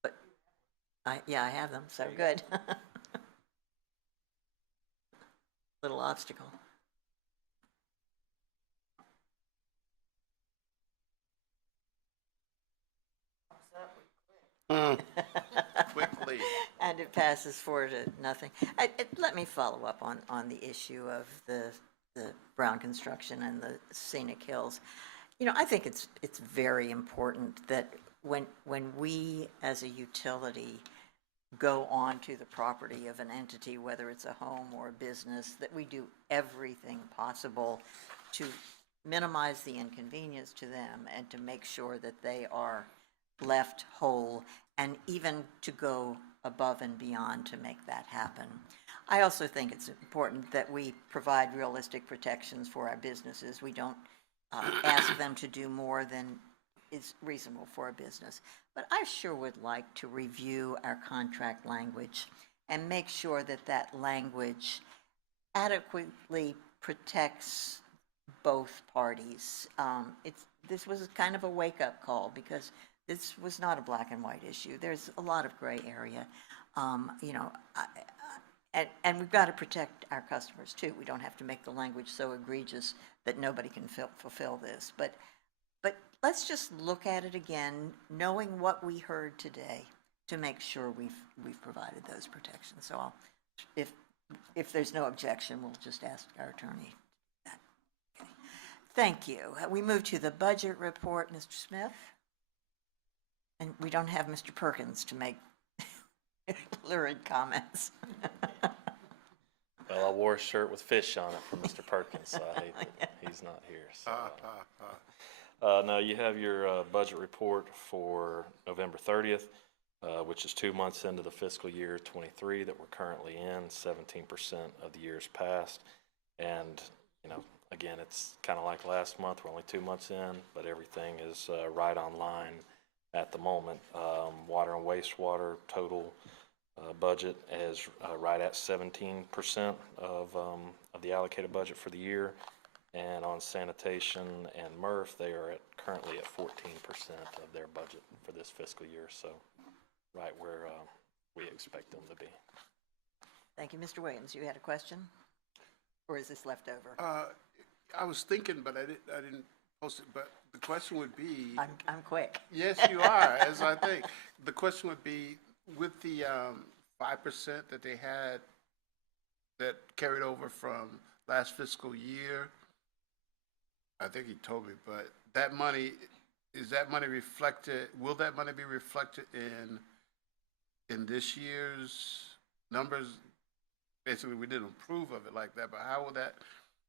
But yeah, I have them, so good. Little obstacle. Quickly. And it passes 4-0. Let me follow up on the issue of the Brown construction and the scenic hills. I think it's very important that when we as a utility go onto the property of an entity, whether it's a home or a business, that we do everything possible to minimize the inconvenience to them and to make sure that they are left whole, and even to go above and beyond to make that happen. I also think it's important that we provide realistic protections for our businesses. We don't ask them to do more than is reasonable for a business. But I sure would like to review our contract language and make sure that that language adequately protects both parties. This was kind of a wake-up call because this was not a black and white issue. There's a lot of gray area. And we've got to protect our customers too. We don't have to make the language so egregious that nobody can fulfill this. But let's just look at it again, knowing what we heard today, to make sure we've provided those protections. So if there's no objection, we'll just ask our attorney that. Okay. Thank you. We move to the budget report, Mr. Smith. And we don't have Mr. Perkins to make lurid comments. Well, I wore a shirt with fish on it from Mr. Perkins, so I hate that he's not here. So, no, you have your budget report for November 30th, which is 2 months into the fiscal year 23 that we're currently in, 17% of the years past. And, again, it's kind of like last month. We're only 2 months in, but everything is right on line at the moment. Water and wastewater total budget is right at 17% of the allocated budget for the year, and on sanitation and MRF, they are currently at 14% of their budget for this fiscal year. So, right where we expect them to be. Thank you, Mr. Williams. You had a question, or is this left over? I was thinking, but I didn't post it. But the question would be. I'm quick. Yes, you are. As I think, the question would be with the 5% that they had that carried over from last fiscal year. I think he told me, but that money is that money reflected, will that money be reflected in this year's numbers? Basically, we didn't approve of it like that, but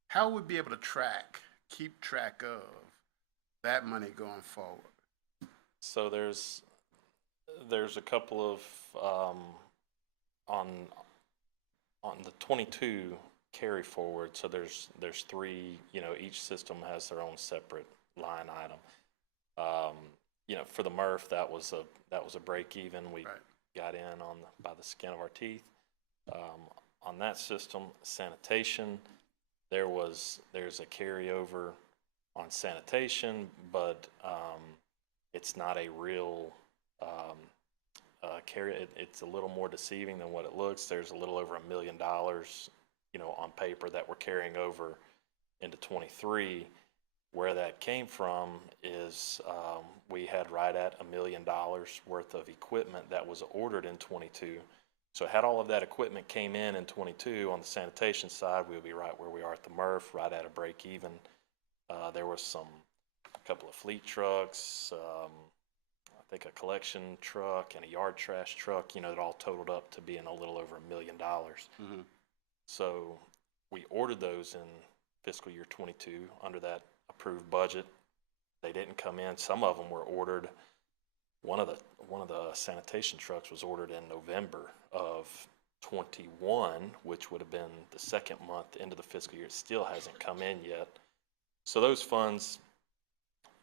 how would we be able to keep track of that money going forward? So there's a couple of, on the 22 carry forward, so there's three, each system has their own separate line item. For the MRF, that was a break even. We got in by the skin of our teeth. On that system, sanitation, there's a carryover on sanitation, but it's not a real it's a little more deceiving than what it looks. There's a little over $1 million, on paper that we're carrying over into 23. Where that came from is we had right at $1 million worth of equipment that was ordered in 22. So had all of that equipment came in 22 on the sanitation side, we would be right where we are at the MRF, right at a break even. There was a couple of fleet trucks, I think a collection truck and a yard trash truck, it all totaled up to being a little over $1 million. Mm-hmm. So we ordered those in fiscal year 22 under that approved budget. They didn't come in. Some of them were ordered. One of the sanitation trucks was ordered in November of 21, which would have been the second month into the fiscal year. It still hasn't come in yet. So those funds,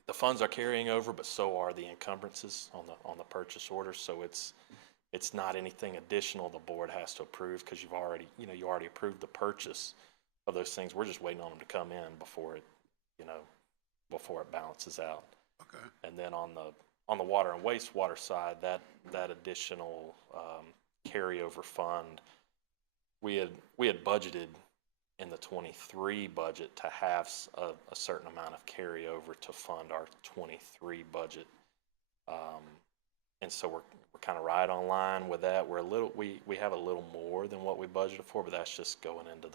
the funds are carrying over, but so are the encumbrances on the purchase order. So it's not anything additional the board has to approve because you already approved the purchase of those things. We're just waiting on them to come in before it balances out. Okay. And then on the water and wastewater side, that additional carryover fund, we had budgeted in the 23 budget to have a certain amount of carryover to fund our 23 budget, and so we're kind of right on line with that. We have a little more than what we budgeted for, but that's just going into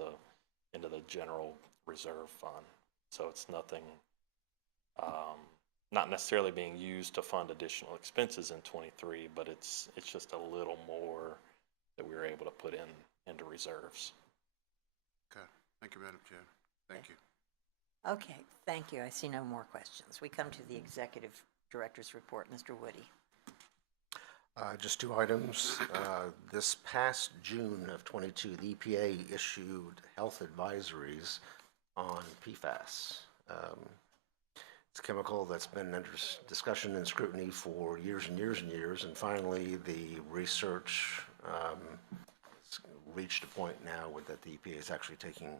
the general reserve fund. So it's nothing, not necessarily being used to fund additional expenses in 23, but it's just a little more that we were able to put into reserves. Okay. Thank you, Madam Chair. Thank you. Okay, thank you. I see no more questions. We come to the Executive Director's report. Mr. Woody. Just two items. This past June of 22, the EPA issued health advisories on PFAS. It's a chemical that's been under discussion and scrutiny for years and years and years, and finally the research reached a point now that the EPA is actually taking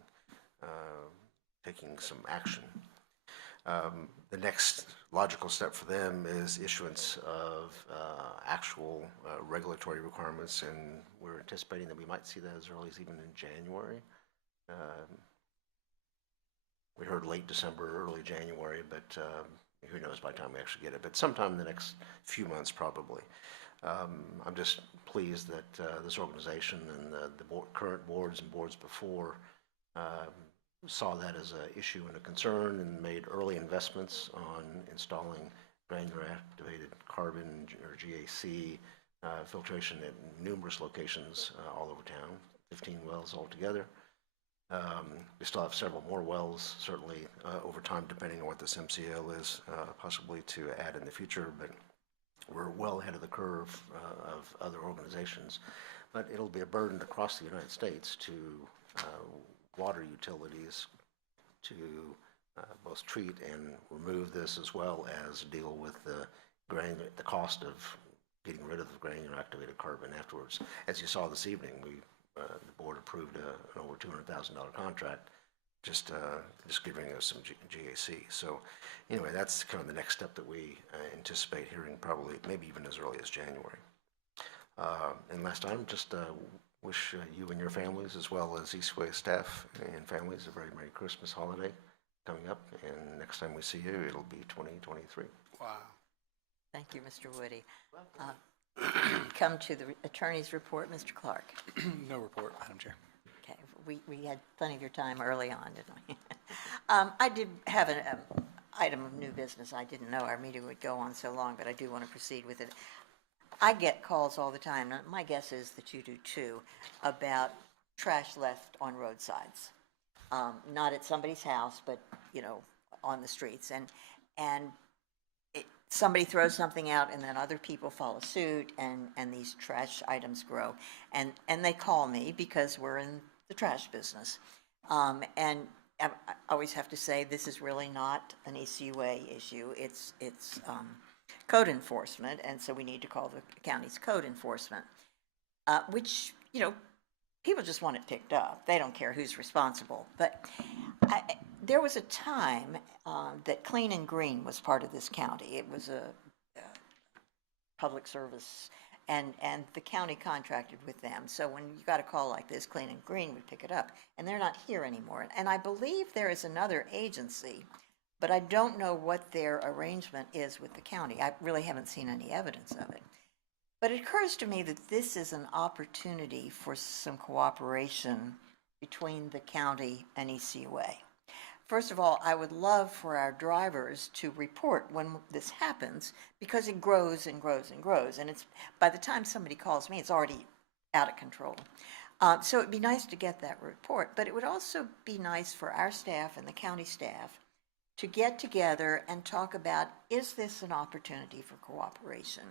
some action. The next logical step for them is issuance of actual regulatory requirements, and we're anticipating that we might see that as early as even in January. We heard late December, early January, but who knows by the time we actually get it, but sometime in the next few months probably. I'm just pleased that this organization and the current boards and boards before saw that as an issue and a concern and made early investments on installing granular activated carbon, or GAC, filtration at numerous locations all over town, 15 wells altogether. We still have several more wells, certainly over time, depending on what this MCL is, possibly to add in the future, but we're well ahead of the curve of other organizations. But it'll be a burden across the United States to water utilities to both treat and remove this, as well as deal with the cost of getting rid of the granular activated carbon afterwards. As you saw this evening, the board approved an over $200,000 contract, just giving us some GAC. So anyway, that's kind of the next step that we anticipate hearing, probably maybe even as early as January. And last time, just wish you and your families, as well as ECUA staff and families, a very Merry Christmas holiday coming up. And next time we see you, it'll be 2023. Wow. Thank you, Mr. Woody. Come to the attorney's report, Mr. Clark. No report, Madam Chair. Okay, we had plenty of your time early on, didn't we? I did have item of new business. I didn't know our meeting would go on so long, but I do want to proceed with it. I get calls all the time, and my guess is that you do too, about trash left on roadsides. Not at somebody's house, but, on the streets. And somebody throws something out, and then other people follow suit, and these trash items grow. And they call me because we're in the trash business. And I always have to say, this is really not an ECUA issue. It's code enforcement, and so we need to call the county's code enforcement, which, people just want it picked up. They don't care who's responsible. But there was a time that Clean and Green was part of this county. It was a public service, and the county contracted with them. So when you got a call like this, Clean and Green would pick it up, and they're not here anymore. And I believe there is another agency, but I don't know what their arrangement is with the county. I really haven't seen any evidence of it. But it occurs to me that this is an opportunity for some cooperation between the county and ECUA. First of all, I would love for our drivers to report when this happens, because it grows and grows and grows. And it's, by the time somebody calls me, it's already out of control. So it'd be nice to get that report, but it would also be nice for our staff and the county staff to get together and talk about, is this an opportunity for cooperation?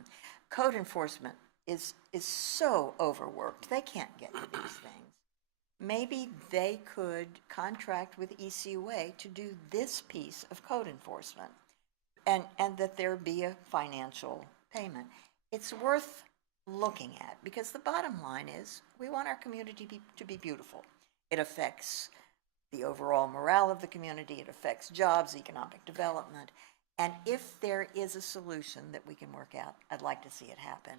Code enforcement is so overworked, they can't get to these things. Maybe they could contract with ECUA to do this piece of code enforcement, and that there be a financial payment. It's worth looking at, because the bottom line is we want our community to be beautiful. It affects the overall morale of the community, it affects jobs, economic development, and if there is a solution that we can work out, I'd like to see it happen.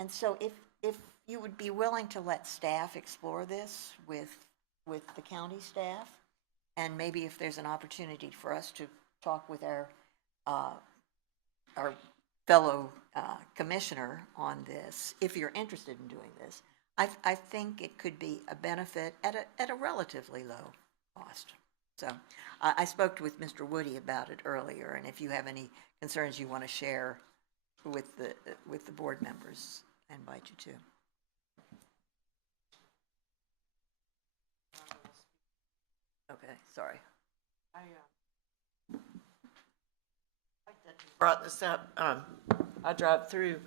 And so if you would be willing to let staff explore this with the county staff, and maybe if there's an opportunity for us to talk with our fellow commissioner on this, if you're interested in doing this, I think it could be a benefit at a relatively low cost. So I spoke with Mr. Woody about it earlier, and if you have any concerns you want to share with the board members, I invite you to. Okay, sorry. I like that you brought this up. I drive through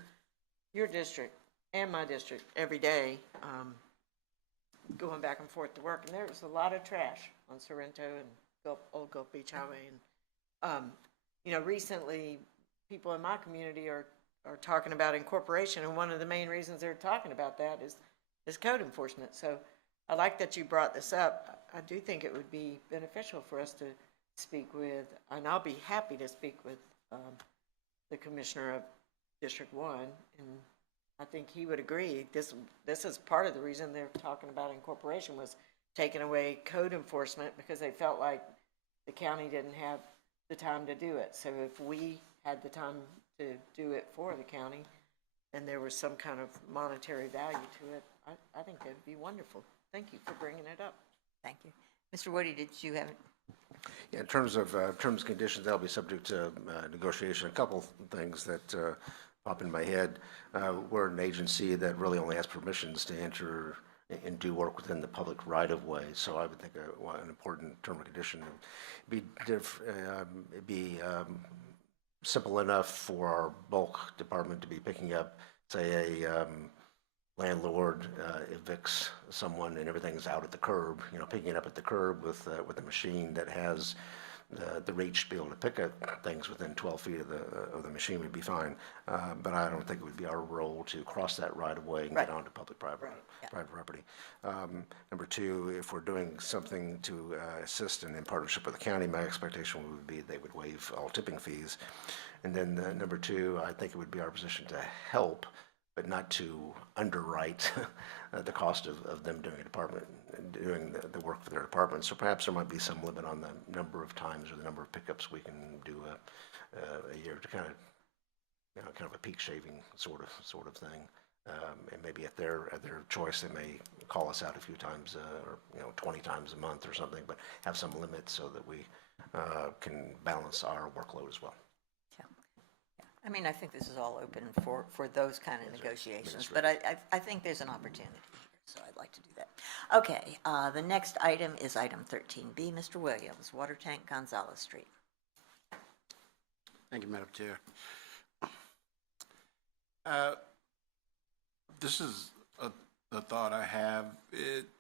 your district and my district every day, going back and forth to work, and there's a lot of trash on Sorrento and Old Gulf Beach Highway. And recently people in my community are talking about incorporation, and one of the main reasons they're talking about that is code enforcement. So I like that you brought this up. I do think it would be beneficial for us to speak with, and I'll be happy to speak with the commissioner of District 1, and I think he would agree. This is part of the reason they're talking about incorporation, was taking away code enforcement because they felt like the county didn't have the time to do it. So if we had the time to do it for the county, and there was some kind of monetary value to it, I think that'd be wonderful. Thank you for bringing it up. Thank you. Mr. Woody, did you have? Yeah, in terms of terms and conditions, that'll be subject to negotiation. A couple things that pop in my head. We're an agency that really only has permissions to enter and do work within the public right-of-way. So I would think an important term and condition would be simple enough for our bulk department to be picking up, say, a landlord evicts someone and everything's out at the curb, picking it up at the curb with a machine that has the reach to be able to pick up things within 12 feet of the machine would be fine. But I don't think it would be our role to cross that right away and get onto public-private property. Number two, if we're doing something to assist and in partnership with the county, my expectation would be they would waive all tipping fees. And then number two, I think it would be our position to help, but not to underwrite the cost of them doing the work for their department. So perhaps there might be some limit on the number of times or the number of pickups we can do a year, to kind of a peak shaving sort of thing. And maybe at their choice, they may call us out a few times, or 20 times a month or something, but have some limit so that we can balance our workload as well. I mean, I think this is all open for those kind of negotiations, but I think there's an opportunity here, so I'd like to do that. Okay, the next item is item 13B, Mr. Williams, Water Tank Gonzalez Street. Thank you, Madam Chair. This is the thought I have.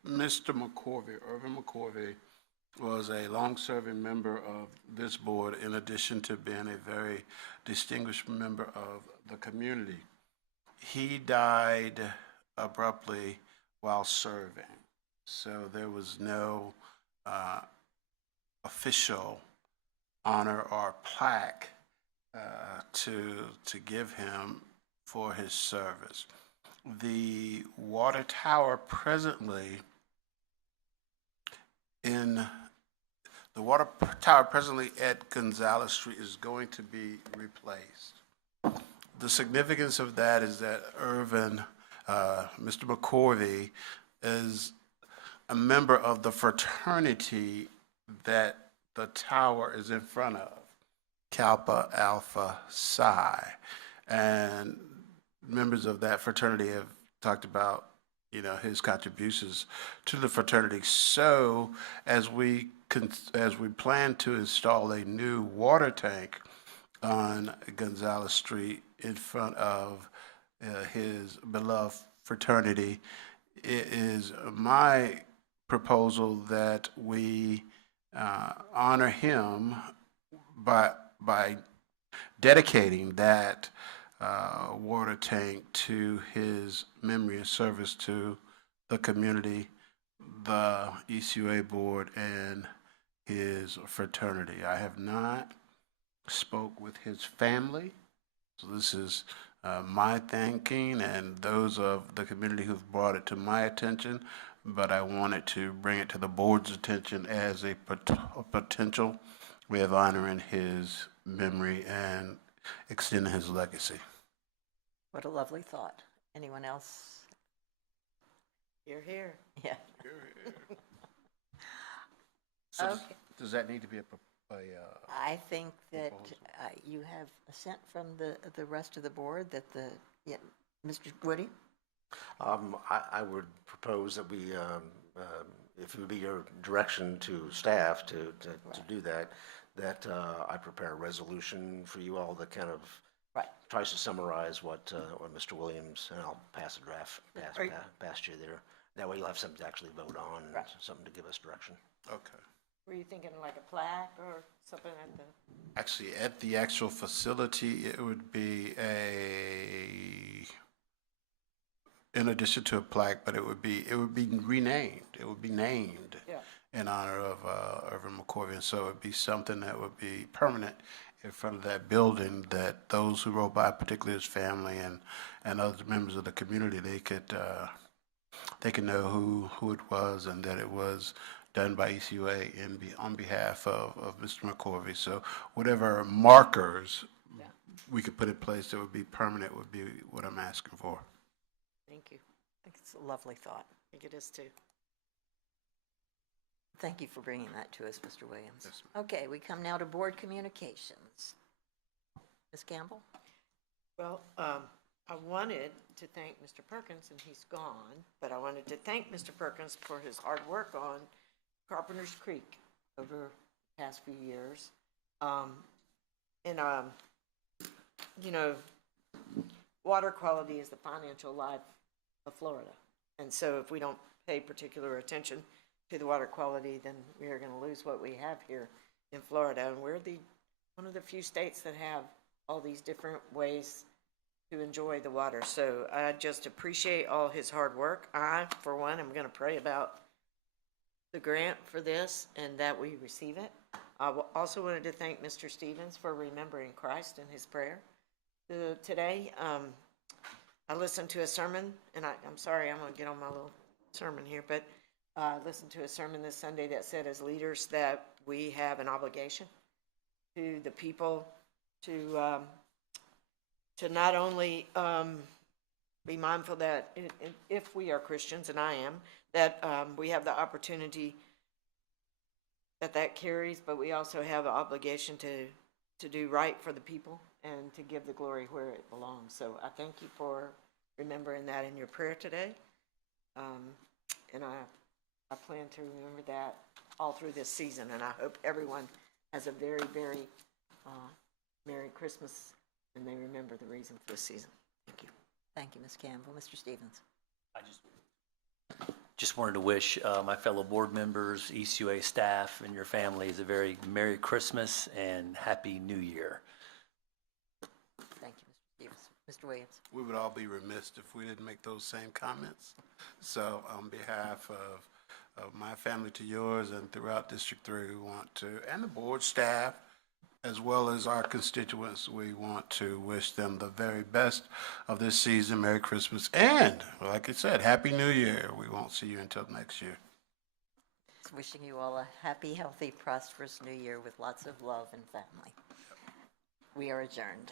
Mr. McCorvey, Irvin McCorvey, was a long-serving member of this board in addition to being a very distinguished member of the community. He died abruptly while serving, so there was no official honor or plaque to give him for his service. The water tower presently at Gonzalez Street is going to be replaced. The significance of that is that Irvin, Mr. McCorvey, is a member of the fraternity that the tower is in front of, Kappa Alpha Psi. And members of that fraternity have talked about, his contributions to the fraternity. So as we plan to install a new water tank on Gonzalez Street in front of his beloved fraternity, it is my proposal that we honor him by dedicating that water tank to his memory and service to the community, the ECUA board, and his fraternity. I have not spoke with his family, so this is my thinking and those of the community who've brought it to my attention, but I wanted to bring it to the board's attention as a potential way of honoring his memory and extending his legacy. What a lovely thought. Anyone else? You're here. Yeah. So Okay. does that need to be I think that proposal? You have assent from the rest of the board that Mr. Woody? I would propose that we, if it would be your direction to staff to do that, I prepare a resolution for you all that kind of tries to summarize what Mr. Williams, and I'll pass a draft past you there. That way you'll have something to actually vote on, something to give us direction. Okay. Were you thinking like a plaque or something at the? Actually, at the actual facility, it would be in addition to a plaque, but it would be renamed. It would be named in honor of Irvin McCorvey, and so it would be something that would be permanent in front of that building, that those who rode by, particularly his family and other members of the community, they could know who it was and that it was done by ECUA on behalf of Mr. McCorvey. So whatever markers we could put in place that would be permanent would be what I'm asking for. Thank you. I think it's a lovely thought. I think it is too. Thank you for bringing that to us, Mr. Williams. Yes, Okay, we come now to board communications. Ms. Campbell? Well, I wanted to thank Mr. Perkins, and he's gone, but I wanted to thank Mr. Perkins for his hard work on Carpenter's Creek over the past few years. Water quality is the financial life of Florida. And so if we don't pay particular attention to the water quality, then we are going to lose what we have here in Florida. And we're one of the few states that have all these different ways to enjoy the water. So I just appreciate all his hard work. I, for one, am going to pray about the grant for this and that we receive it. I also wanted to thank Mr. Stevens for remembering Christ in his prayer today. I listened to a sermon, and I'm sorry, I'm going to get on my little sermon here, but I listened to a sermon this Sunday that said as leaders that we have an obligation to the people to not only be mindful that if we are Christians, and I am, that we have the opportunity that carries, but we also have an obligation to do right for the people and to give the glory where it belongs. So I thank you for remembering that in your prayer today. And I plan to remember that all through this season, and I hope everyone has a very, very Merry Christmas, and they remember the reason for this season. Thank you. Thank you, Ms. Campbell. Mr. Stevens? I just wanted to wish my fellow board members, ECUA staff, and your families a very Merry Christmas and Happy New Year. Thank you, Mr. Stevens. Mr. Williams? We would all be remiss if we didn't make those same comments. So on behalf of my family to yours and throughout District 3, we want to, and the board staff, as well as our constituents, we want to wish them the very best of this season. Merry Christmas. And, like I said, Happy New Year. We won't see you until next year. Wishing you all a happy, healthy, prosperous new year with lots of love and family. We are adjourned.